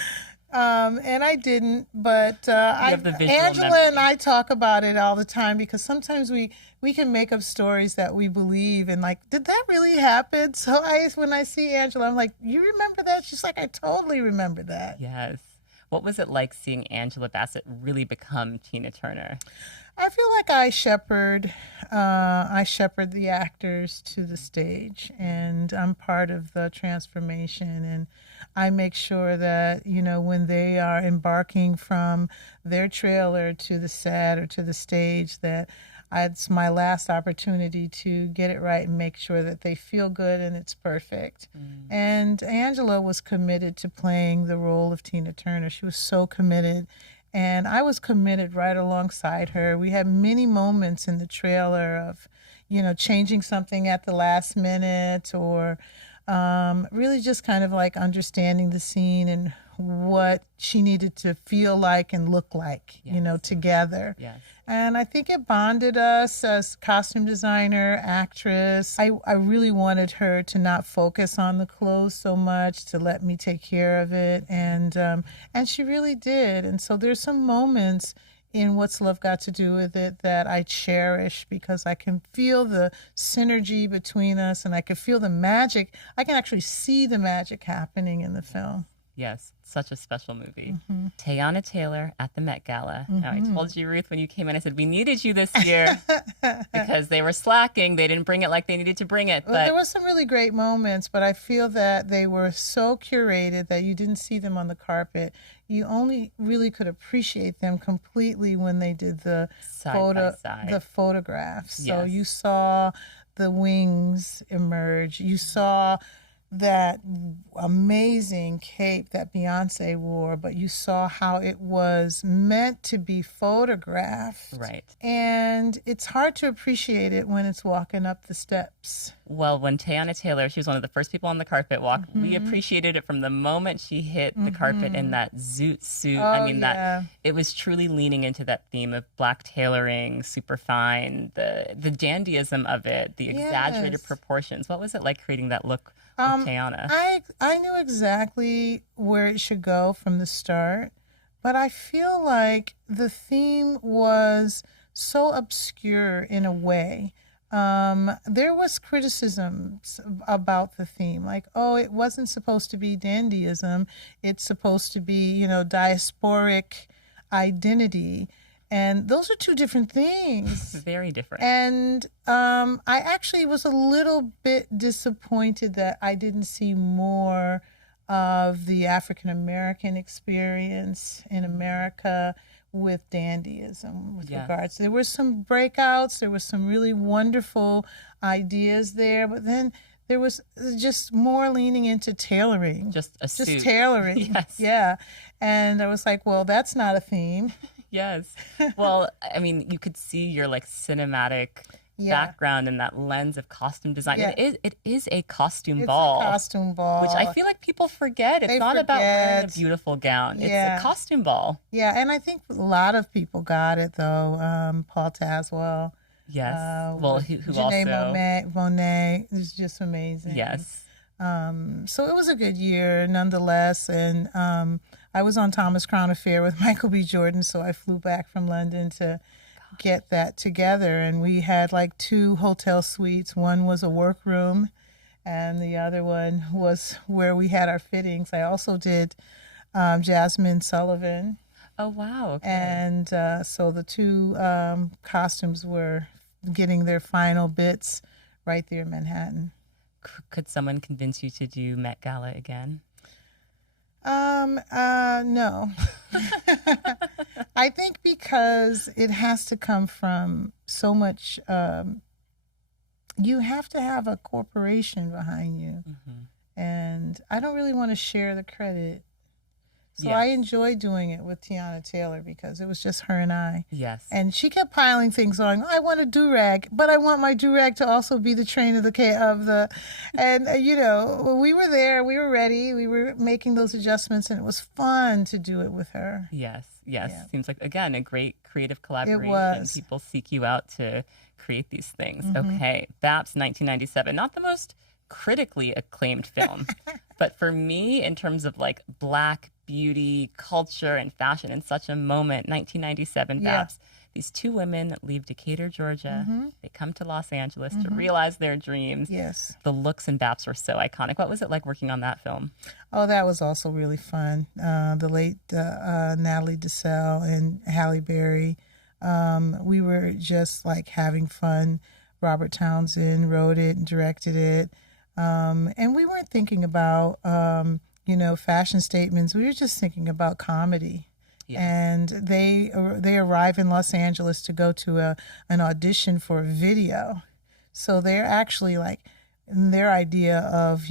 And I didn't, but Angela and I talk about it all the time because sometimes we can make up stories that we believe and like, did that really happen? So when I see Angela, I'm like, you remember that? She's like, I totally remember that. Yes. What was it like seeing Angela Bassett really become Tina Turner? I feel like I shepherd the actors to the stage, and I'm part of the transformation, and I make sure that, when they are embarking from their trailer to the set or to the stage, that it's my last opportunity to get it right and make sure that they feel good and it's perfect. And Angela was committed to playing the role of Tina Turner. She was so committed. And I was committed right alongside her. We had many moments in the trailer of, changing something at the last minute or really just kind of like understanding the scene and what she needed to feel like and look like, together. Yes. And I think it bonded us as costume designer, actress. I really wanted her to not focus on the clothes so much, to let me take care of it. And she really did. And so there's some moments in What's Love Got to Do with It that I cherish, because I can feel the synergy between us, and I can feel the magic. I can actually see the magic happening in the film. Yes, such a special movie. Teyana Taylor at the Met Gala. Now, I told you, Ruth, when you came in, I said, we needed you this year because they were slacking. They didn't bring it like they needed to bring it. But there were some really great moments, but I feel that they were so curated that you didn't see them on the carpet. You only really could appreciate them completely when they did the photographs. So you saw the wings emerge. You saw that amazing cape that Beyonce wore, but you saw how it was meant to be photographed. Right. And it's hard to appreciate it when it's walking up the steps. Well, when Teyana Taylor, she was one of the first people on the carpet walk, we appreciated it from the moment she hit the carpet in that zoot suit. That it was truly leaning into that theme of black tailoring, super fine, the dandyism of it, the exaggerated proportions. What was it like creating that look with Teyana? I knew exactly where it should go from the start, but I feel like the theme was so obscure in a way. There was criticisms about the theme, like, oh, it wasn't supposed to be dandyism. It's supposed to be, diasporic identity. And those are two different things. Very different. And I actually was a little bit disappointed that I didn't see more of the African American experience in America with dandyism with regards. There were some breakouts, there was some really wonderful ideas there, but then there was just more leaning into tailoring. Just tailoring. Yes. Yeah. And I was like, well, that's not a theme. Yes. Well, I mean, you could see your cinematic background and that lens of costume design. Yeah. It is a costume ball. It's a costume ball. Which I feel like people forget. It's not about wearing a beautiful gown. Yeah. It's a costume ball. Yeah, and I think a lot of people got it, though. Paul Tazewell. Yes. Who Janae Monet is just amazing. Yes. So it was a good year nonetheless, and I was on Thomas Crown Affair with Michael B. Jordan, so I flew back from London to get that together, and we had 2 hotel suites. One was a workroom, and the other one was where we had our fittings. I also did Jasmine Sullivan. Oh, wow. Okay. And so the 2 costumes were getting their final bits right there in Manhattan. Could someone convince you to do Met Gala again? No. I think because it has to come from so much, you have to have a corporation behind you. And I don't really want to share the credit. So I enjoyed doing it with Teyana Taylor because it was just her and I. Yes. And she kept piling things on. I want a do-rag, but I want my do-rag to also be the train of the and we were there, we were ready, we were making those adjustments, and it was fun to do it with her. Yes. Yeah. Seems like, again, a great creative collaboration. It was. People seek you out to create these things. Okay. B.A.P.S. 1997, not the most critically acclaimed film, but for me, in terms of Black beauty, culture, and fashion in such a moment, 1997 B.A.P.S. These 2 women leave Decatur, Georgia. They come to Los Angeles to realize their dreams. Yes. The looks in B.A.P.S. were so iconic. What was it like working on that film? Oh, that was also really fun. The late Natalie Desselle and Halle Berry. We were just having fun. Robert Townsend wrote it and directed it. And we weren't thinking about, fashion statements. We were just thinking about comedy. Yes. And they arrive in Los Angeles to go to an audition for a video. So they're actually their idea of,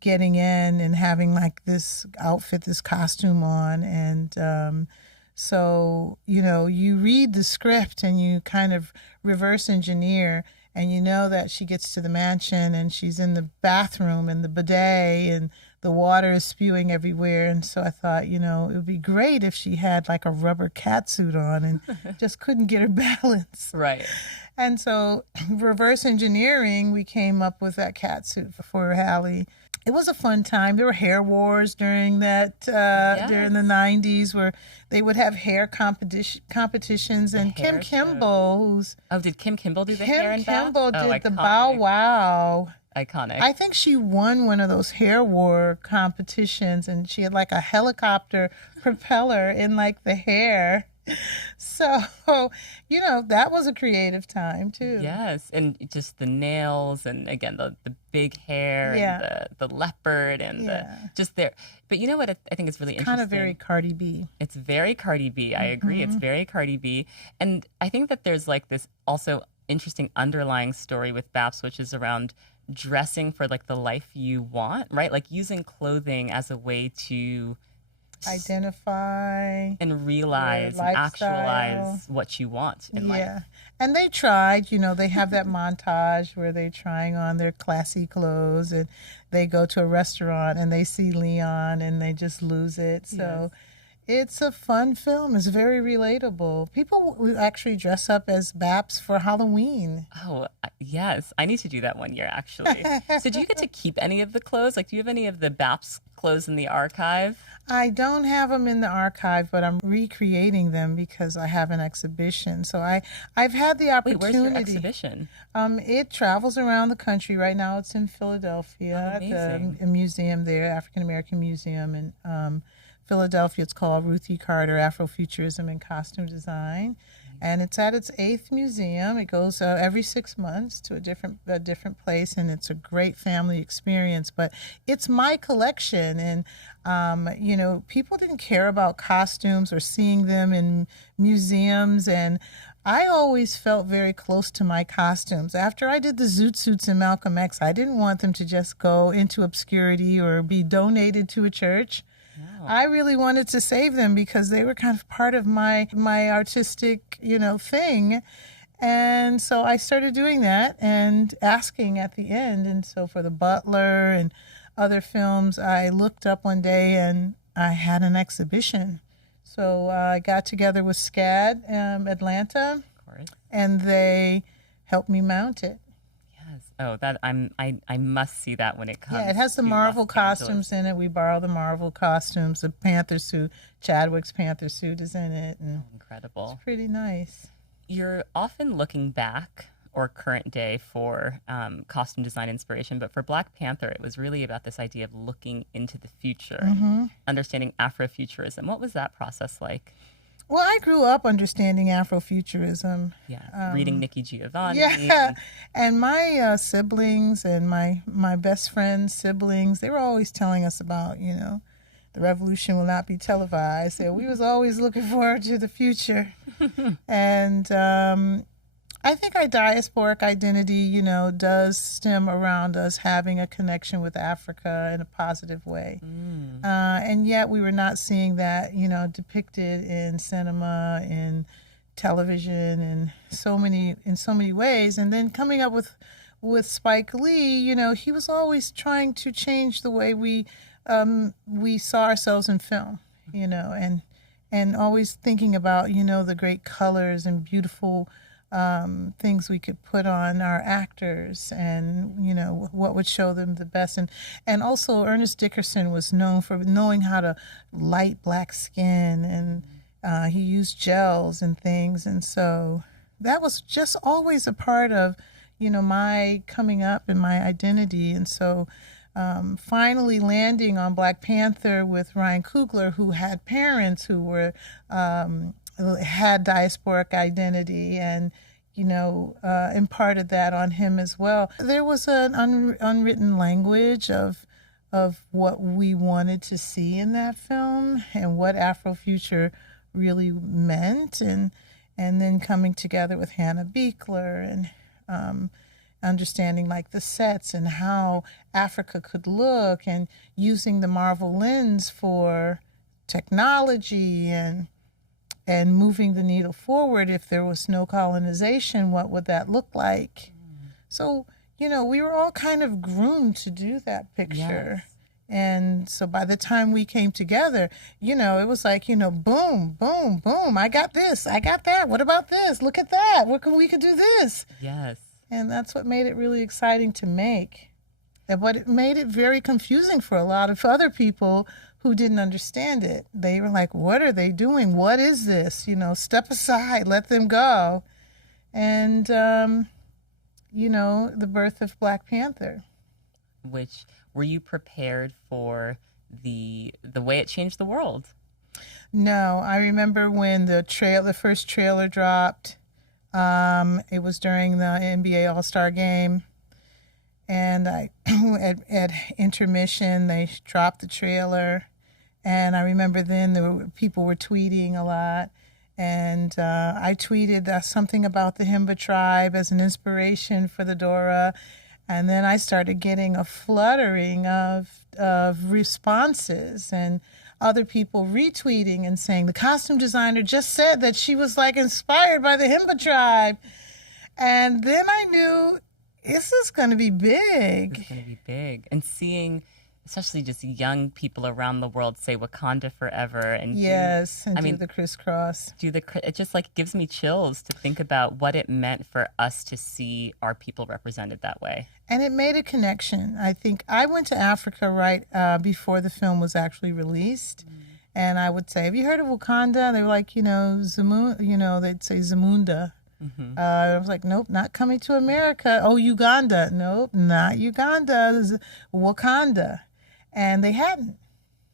getting in and having this outfit, this costume on. And so, you read the script and you kind of reverse engineer. And you know that she gets to the mansion and she's in the bathroom and the bidet and the water is spewing everywhere. And so I thought, it would be great if she had a rubber catsuit on and just couldn't get her balance. Right. And so reverse engineering, we came up with that catsuit for Halle. it was a fun time. There were hair wars during that during the 90s where they would have hair competitions, and Kim Kimble, who's did Kim Kimble do the hair in Kim Kimble BAFTA? did the Bow Wow. Iconic. I think she won one of those hair war competitions, and she had like a helicopter propeller in like the hair. So, that was a creative time too. Yes, and just the nails, and again the big hair, and the leopard, and just there. But you know what I think is really interesting? Kind of very Cardi B. It's very Cardi B. I agree. It's very Cardi B, and I think that there's like this also interesting underlying story with B.A.P.S, which is around dressing for like the life you want, right? Like using clothing as a way to identify and realize and actualize what you want in life. Yeah. And they tried, they have that montage where they're trying on their classy clothes, and they go to a restaurant and they see Leon and they just lose it. So it's a fun film. It's very relatable. People actually dress up as B.A.P.S for Halloween. Oh, yes. I need to do that one year, actually. So do you get to keep any of the clothes? Like, do you have any of the B.A.P.S clothes in the archive? I don't have them in the archive, but I'm recreating them because I have an exhibition. So I've had the opportunity. Wait, where's your exhibition? It travels around the country. Right now it's in Philadelphia, at the museum there, African American Museum in Philadelphia. It's called Ruth E. Afrofuturism and Costume Design. And it's at its 8th museum. It goes every 6 months to a different place, and it's a great family experience. But it's my collection, and people didn't care about costumes or seeing them in museums, and I always felt very close to my costumes. After I did the Zoot Suits in Malcolm X, I didn't want them to just go into obscurity or be donated to a church. I really wanted to save them because they were kind of part of my artistic, thing. And so I started doing that and asking at the end. And so for The Butler and other films, I looked up one day and I had an exhibition. So I got together with SCAD Atlanta, of course, and they helped me mount it. Oh, that I must see that when it comes. Yeah, it has the Marvel costumes in it. We borrow the Marvel costumes. The Panther suit, Chadwick's Panther suit is in it. And incredible. It's pretty nice. You're often looking back or current day for costume design inspiration, but for Black Panther, it was really about this idea of looking into the future, understanding Afrofuturism. What was that process like? Well, I grew up understanding Afrofuturism. Yeah, reading Nikki Giovanni. Yeah, and my siblings and my best friend's siblings, they were always telling us about, the revolution will not be televised. So we was always looking forward to the future. And I think our diasporic identity, does stem around us having a connection with Africa in a positive way. And yet we were not seeing that, depicted in cinema, in television, in so many ways. And then coming up with Spike Lee, he was always trying to change the way we saw ourselves in film, and always thinking about, the great colors and beautiful things we could put on our actors, and what would show them the best. And also Ernest Dickerson was known for knowing how to light black skin, and he used gels and things, and so that was just always a part of my coming up and my identity. And so finally landing on Black Panther with Ryan Coogler, who had parents who were had diasporic identity, and imparted that on him as well. There was an unwritten language of what we wanted to see in that film and what Afrofuture really meant, and then coming together with Hannah Beekler and understanding like the sets and how Africa could look, and using the Marvel lens for technology and moving the needle forward. If there was no colonization, what would that look like? So, we were all kind of groomed to do that picture. Yes. And so by the time we came together, it was like, boom, boom, boom. I got this. I got that. What about this? Look at that. We could do this. Yes. And that's what made it really exciting to make. But it made it very confusing for a lot of other people who didn't understand it. They were like, what are they doing? What is this? Step aside, let them go. And, the birth of Black Panther. Which, were you prepared for the way it changed the world? No, I remember when the first trailer dropped. It was during the NBA All-Star game. And at intermission, they dropped the trailer. And I remember then people were tweeting a lot. And I tweeted something about the Himba tribe as an inspiration for the Dora. And then I started getting a fluttering of responses and other people retweeting and saying, the costume designer just said that she was like inspired by the Himba tribe. And then I knew this is going to be big. It's going to be big. And seeing especially just young people around the world say Wakanda forever and do the crisscross. It just like gives me chills to think about what it meant for us to see our people represented that way. And it made a connection. I think I went to Africa right before the film was actually released. And I would say, have you heard of Wakanda? They were like, they'd say Zamunda. I was like, nope, not coming to America. Oh, Uganda. Nope, not Uganda. Wakanda. And they hadn't.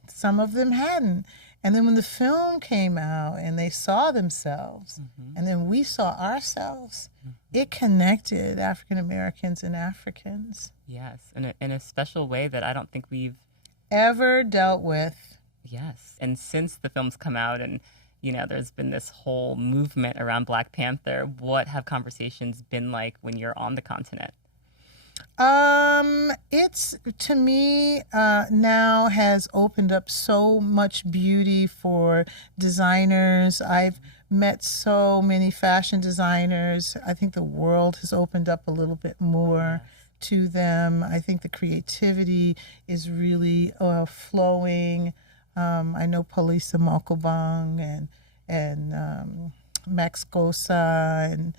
Some of them hadn't. And then when the film came out and they saw themselves, and then we saw ourselves, it connected African Americans and Africans. Yes, in a special way that I don't think we've ever dealt with. Yes, and since the film's come out and there's been this whole movement around Black Panther, what have conversations been like when you're on the continent? It's, to me, now has opened up so much beauty for designers. I've met so many fashion designers. I think the world has opened up a little bit more to them. I think the creativity is really flowing. I know Palisa Malkobang and Max Gosa and,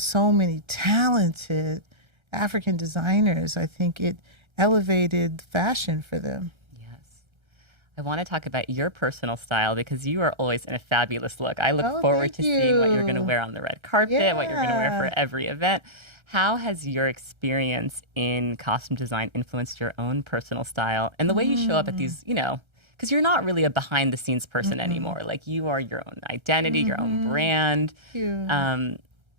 so many talented African designers. I think it elevated fashion for them. Yes. I want to talk about your personal style because you are always in a fabulous look. I look forward to seeing what you're going to wear on the red carpet, what you're going to wear for every event. How has your experience in costume design influenced your own personal style and the way you show up at these, because you're not really a behind the scenes person anymore. Like you are your own identity, your own brand.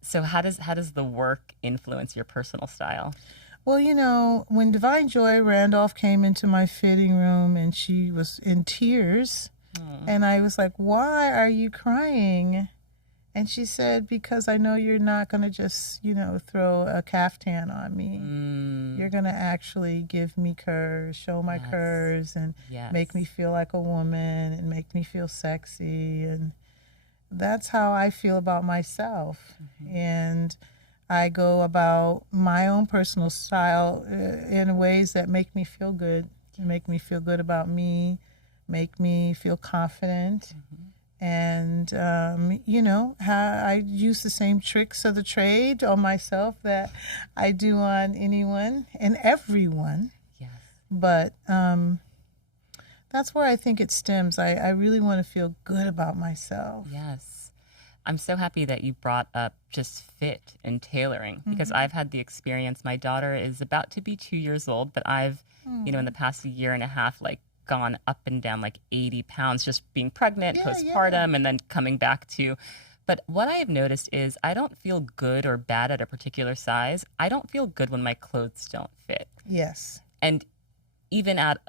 So how does the work influence your personal style? Well, when Divine Joy Randolph came into my fitting room and she was in tears, and I was like, why are you crying? And she said, because I know you're not going to just, throw a caftan on me. You're going to actually give me curves, show my curves, and make me feel like a woman and make me feel sexy. And that's how I feel about myself. And I go about my own personal style in ways that make me feel good, make me feel good about me, make me feel confident. And, how I use the same tricks of the trade on myself that I do on anyone and everyone. Yes. But that's where I think it stems. I really want to feel good about myself. Yes. I'm so happy that you brought up just fit and tailoring because I've had the experience. My daughter is about to be 2 years old, but I've, in the past year and a half, gone up and down 80 pounds just being pregnant, postpartum, and then coming back to. But what I have noticed is I don't feel good or bad at a particular size. I don't feel good when my clothes don't fit. Yes. And even at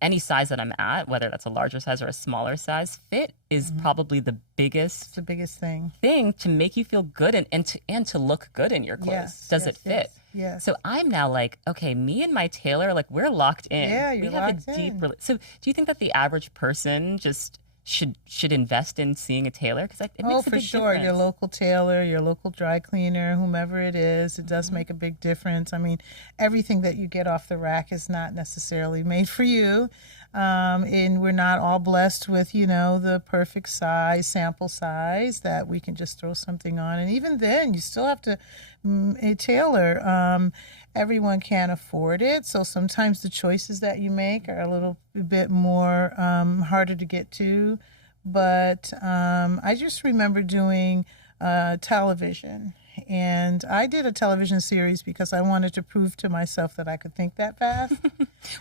any size that I'm at, whether that's a larger size or a smaller size, fit is probably the biggest It's the biggest thing to make you feel good and to look good in your clothes. Does it fit? Yes. So I'm now okay, me and my tailor, we're locked in. Yeah, you're we have locked a deep in. So do you think that the average person just should invest in seeing a tailor? Because it makes a big difference. Your local tailor, your local dry cleaner, whomever it is, it does make a big difference. I mean, everything that you get off the rack is not necessarily made for you. And we're not all blessed with, the perfect size, sample size that we can just throw something on. And even then, you still have to tailor. Everyone can't afford it. So sometimes the choices that you make are a little bit more harder to get to. But I just remember doing television. And I did a television series because I wanted to prove to myself that I could think that fast.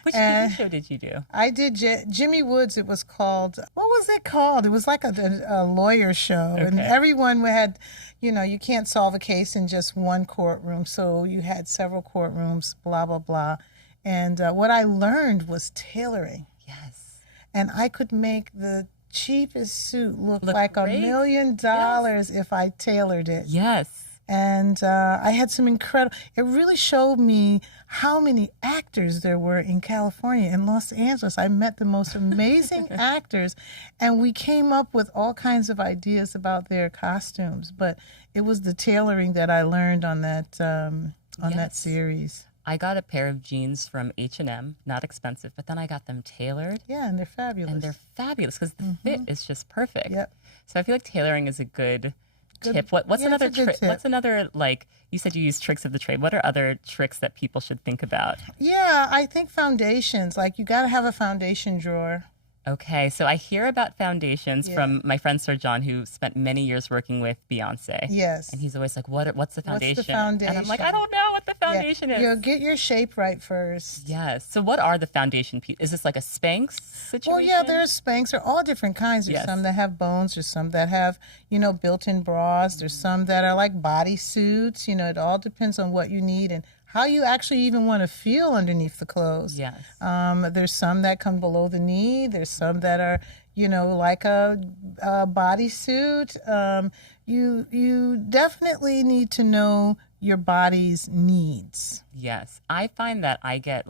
Which TV show did you do? I did Jimmy Woods. It was called, what was it called? It was like a lawyer show. Okay. And everyone had, you can't solve a case in just one courtroom. So you had several courtrooms, blah, blah, blah. And what I learned was tailoring. Yes. And I could make the cheapest suit look like $1 million if I tailored it. Yes. And I had some incredible, it really showed me how many actors there were in California, in Los Angeles. I met the most amazing actors, and we came up with all kinds of ideas about their costumes. But it was the tailoring that I learned on that that series. I got a pair of jeans from H&M, not expensive, but then I got them tailored. Yeah, and they're fabulous. And they're fabulous because the fit is just perfect. Yep. So I feel like tailoring is a good tip. What's another trick? What's another, like, you said you use tricks of the trade. What are other tricks that people should think about? Yeah, I think foundations. Like, you got to have a foundation drawer. Okay, so I hear about foundations from my friend Sir John, who spent many years working with Beyonce. Yes. And he's always like, what's the foundation? What's the foundation? And I'm like, I don't know what the foundation is. You'll get your shape right first. Yes. So what are the foundation pieces? Is this like a Spanx situation? Well, yeah, there's Spanx. There are all different kinds. There's some that have bones. There's some that have, built-in bras. There's some that are like bodysuits. It all depends on what you need and how you actually even want to feel underneath the clothes. Yes. There's some that come below the knee. There's some that are, like a bodysuit. You definitely need to know your body's needs. Yes. I find that I get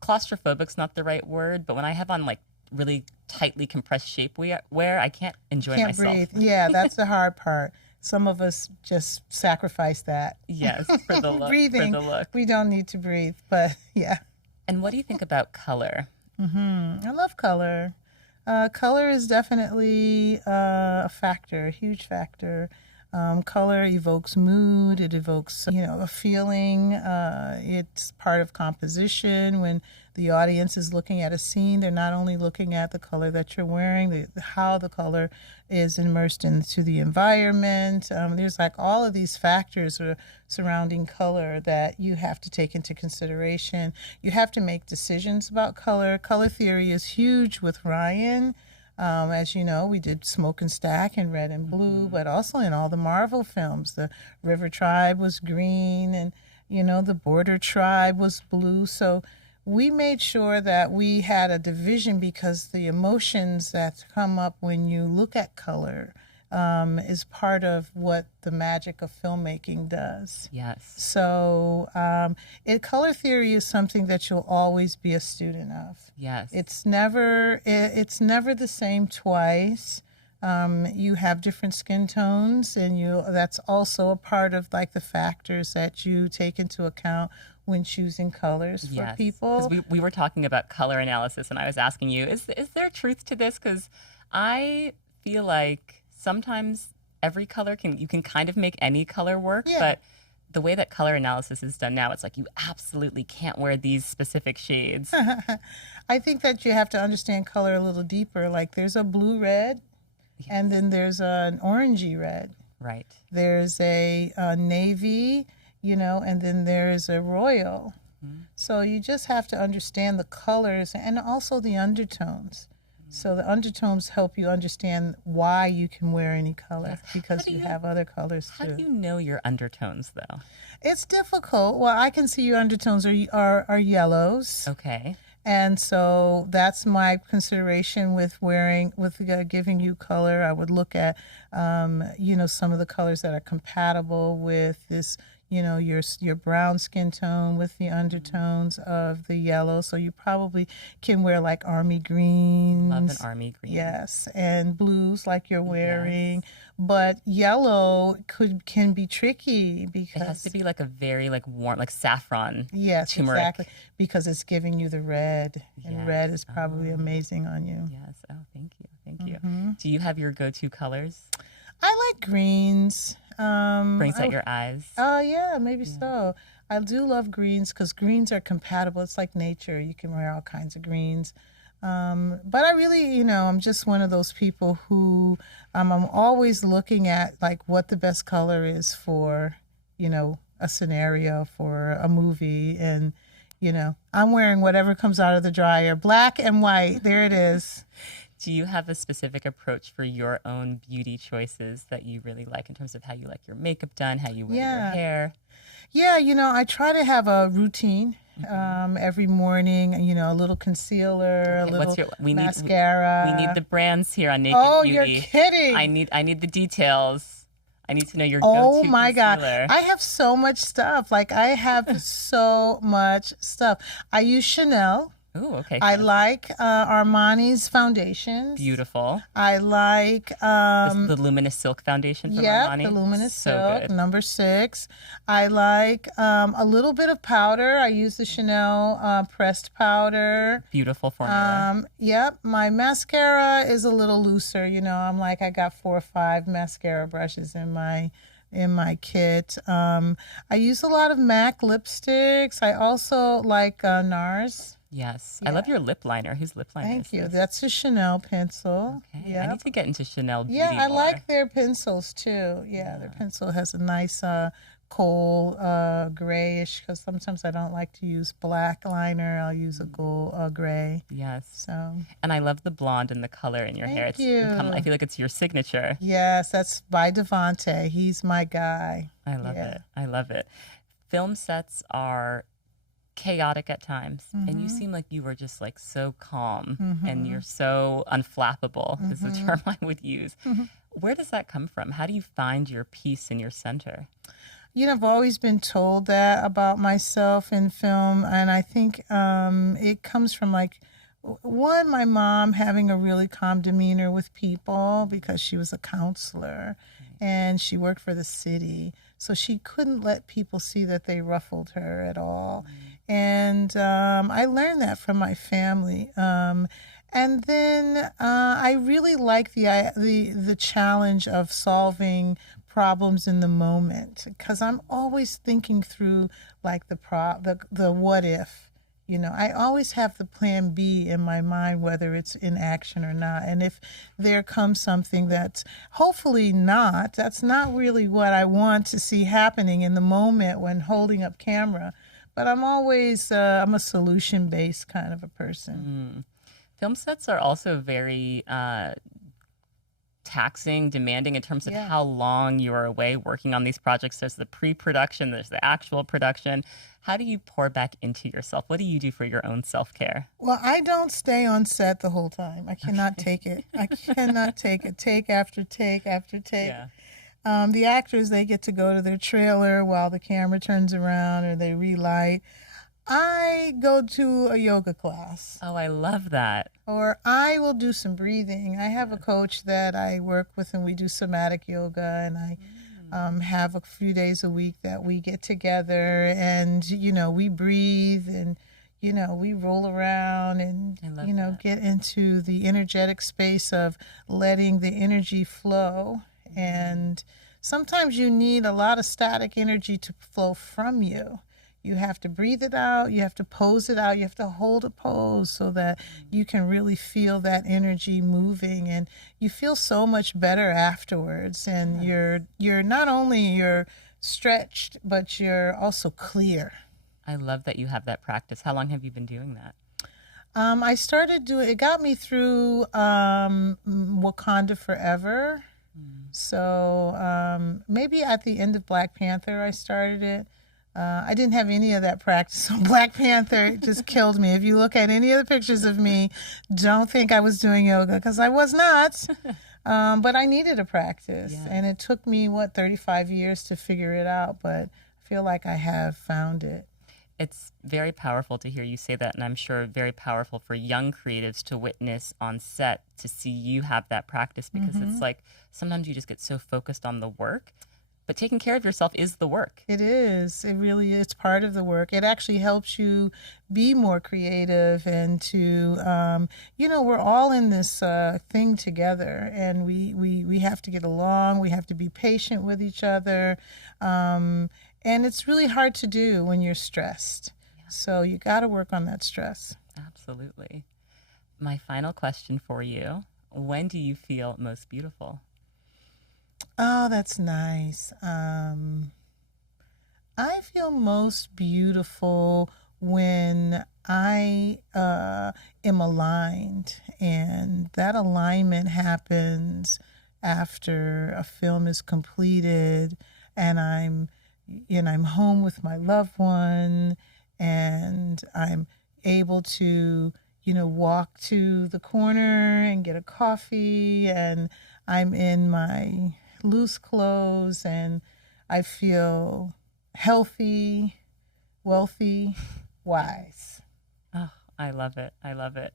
claustrophobic's not the right word, but when I have on really tightly compressed shapewear, I can't enjoy myself. Can't breathe. Yeah, that's the hard part. Some of us just sacrifice that. Yes, for the look. Breathing. For the look. We don't need to breathe, but yeah. And what do you think about color? I love color. Color is definitely a factor, a huge factor. Color evokes mood. It evokes, a feeling. It's part of composition. When the audience is looking at a scene, they're not only looking at the color that you're wearing, how the color is immersed into the environment. There's all of these factors surrounding color that you have to take into consideration. You have to make decisions about color. Color theory is huge with Ryan. As you know, we did Smoke and Stack in red and blue, but also in all the Marvel films. The River Tribe was green, and, the Border Tribe was blue. So we made sure that we had a division because the emotions that come up when you look at color is part of what the magic of filmmaking does. Yes. So color theory is something that you'll always be a student of. Yes. It's never the same twice. You have different skin tones, and that's also a part of the factors that you take into account when choosing colors for people. Because we were talking about color analysis, and I was asking you, is there truth to this? Because I feel like sometimes every color you can kind of make any color work, but the way that color analysis is done now, it's you absolutely can't wear these specific shades. I think that you have to understand color a little deeper. There's a blue red, and then there's an orangey red. Right. There's a navy, and then there's a royal. So you just have to understand the colors and also the undertones. So the undertones help you understand why you can wear any color, because you have other colors too. How do you know your undertones, though? It's difficult. Well, I can see your undertones are yellows. Okay. And so that's my consideration with giving you color. I would look at, some of the colors that are compatible with this, your brown skin tone with the undertones of the yellow. So you probably can wear like army greens. Love an army green. Yes, and blues like you're wearing. Yes. But yellow can be tricky because it has to be like a very like warm, like saffron. Yes, turmeric. Exactly, because it's giving you the red, and red is probably amazing on you. Yes. Oh, thank you. Do you have your go-to colors? I like greens. Brings out your eyes. Oh, yeah, maybe so. I do love greens because greens are compatible. It's like nature. You can wear all kinds of greens. But I really, I'm just one of those people who I'm always looking at like what the best color is for, a scenario, for a movie. And, I'm wearing whatever comes out of the dryer, black and white. There it is. Do you have a specific approach for your own beauty choices that you really like in terms of how you like your makeup done, how you wear your hair? Yeah, I try to have a routine every morning, a little concealer, a little mascara. We need the brands here on Naked Beauty. Oh, you're kidding. I need the details. I need to know your go-to concealer. Oh my God. I have so much stuff. Like I have so much stuff. I use Chanel. Ooh, okay. I like Armani's foundations. Beautiful. I like the Luminous Silk foundation from Armani. Yeah, the Luminous Silk, good. Number 6. I like a little bit of powder. I use the Chanel pressed powder. Beautiful formula. Yep. My mascara is a little looser. I got 4 or 5 mascara brushes in my kit. I use a lot of MAC lipsticks. I also like NARS. Yes. Yeah. I love your lip liner. Whose lip liner Thank is you. this? That's a Chanel pencil. Okay. Yep. I need to get into Chanel beauty I more. like their pencils too. Yeah, their pencil has a nice coal grayish, because sometimes I don't like to use black liner. I'll use a gold gray. Yes. So. And I love the blonde and the color in your hair. Thank you. I feel like it's your signature. Yes, that's by Devante. He's my guy. I love it. Film sets are chaotic at times, and you seem like you were just like so calm and you're so unflappable is the term I would use. Where does that come from? How do you find your peace and your center? I've always been told that about myself in film, and I think it comes from my mom having a really calm demeanor with people because she was a counselor and she worked for the city, so she couldn't let people see that they ruffled her at all. And I learned that from my family. And then I really like the challenge of solving problems in the moment, because I'm always thinking through like the what if. I always have the plan B in my mind, whether it's in action or not. And if there comes something that's hopefully that's not really what I want to see happening in the moment when holding up camera. But I'm always, I'm a solution-based kind of a person. Film sets are also very taxing, demanding in terms of how long you are away working on these projects. There's the pre-production, there's the actual production. How do you pour back into yourself? What do you do for your own self-care? Well, I don't stay on set the whole time. I cannot take it. I cannot take it. Take after take after take. Yeah. The actors, they get to go to their trailer while the camera turns around or they relight. I go to a yoga class. Oh, I love that. Or I will do some breathing. I have a coach that I work with, and we do somatic yoga, and I have a few days a week that we get together and, we breathe and, we roll around and, get into the energetic space of letting the energy flow. And sometimes you need a lot of static energy to flow from you. You have to breathe it out. You have to pose it out. You have to hold a pose so that you can really feel that energy moving, and you feel so much better afterwards. And you're not only you're stretched, but you're also clear. I love that you have that practice. How long have you been doing that? I started doing it. Got me through Wakanda Forever. So maybe at the end of Black Panther, I started it. I didn't have any of that practice on Black Panther. It just killed me. If you look at any of the pictures of me, don't think I was doing yoga, because I was not. But I needed a practice. Yes. And it took me, 35 years to figure it out. But I feel like I have found it. It's very powerful to hear you say that, and I'm sure very powerful for young creatives to witness on set, to see you have that practice, because it's like sometimes you just get so focused on the work, but taking care of yourself is the work. It is. It really is part of the work. It actually helps you be more creative and to, we're all in this thing together, and we have to get along. We have to be patient with each other. And it's really hard to do when you're stressed. Yeah. So you got to work on that stress. Absolutely. My final question for you: when do you feel most beautiful? Oh, that's nice. I feel most beautiful when I am aligned, and that alignment happens after a film is completed, and I'm home with my loved one, and I'm able to, walk to the corner and get a coffee, and I'm in my loose clothes, and I feel healthy, wealthy, wise. Oh, I love it. I love it.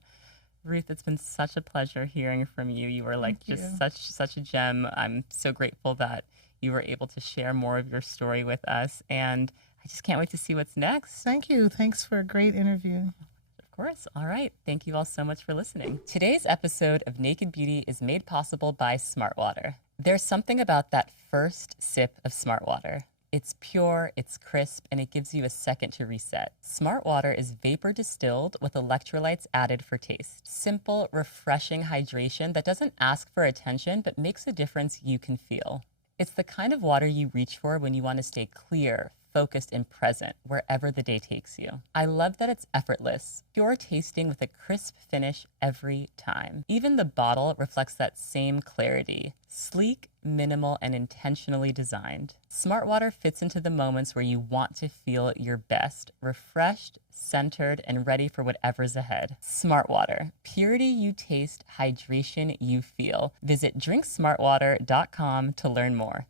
Ruth, it's been such a pleasure hearing from you. You were like such a gem. I'm so grateful that you were able to share more of your story with us, and I just can't wait to see what's next. Thank you. Thanks for a great interview. Of course. All right. Thank you all so much for listening. Today's episode of Naked Beauty is made possible by Smart Water. There's something about that first sip of Smart Water. It's pure, it's crisp, and it gives you a second to reset. Smart Water is vapor distilled with electrolytes added for taste. Simple, refreshing hydration that doesn't ask for attention but makes a difference you can feel. It's the kind of water you reach for when you want to stay clear, focused, and present wherever the day takes you. I love that it's effortless, pure tasting with a crisp finish every time. Even the bottle reflects that same clarity. Sleek, minimal, and intentionally designed. Smart Water fits into the moments where you want to feel your best, refreshed, centered, and ready for whatever's ahead. Smart Water. Purity you taste, hydration you feel. Visit drinksmartwater.com to learn more.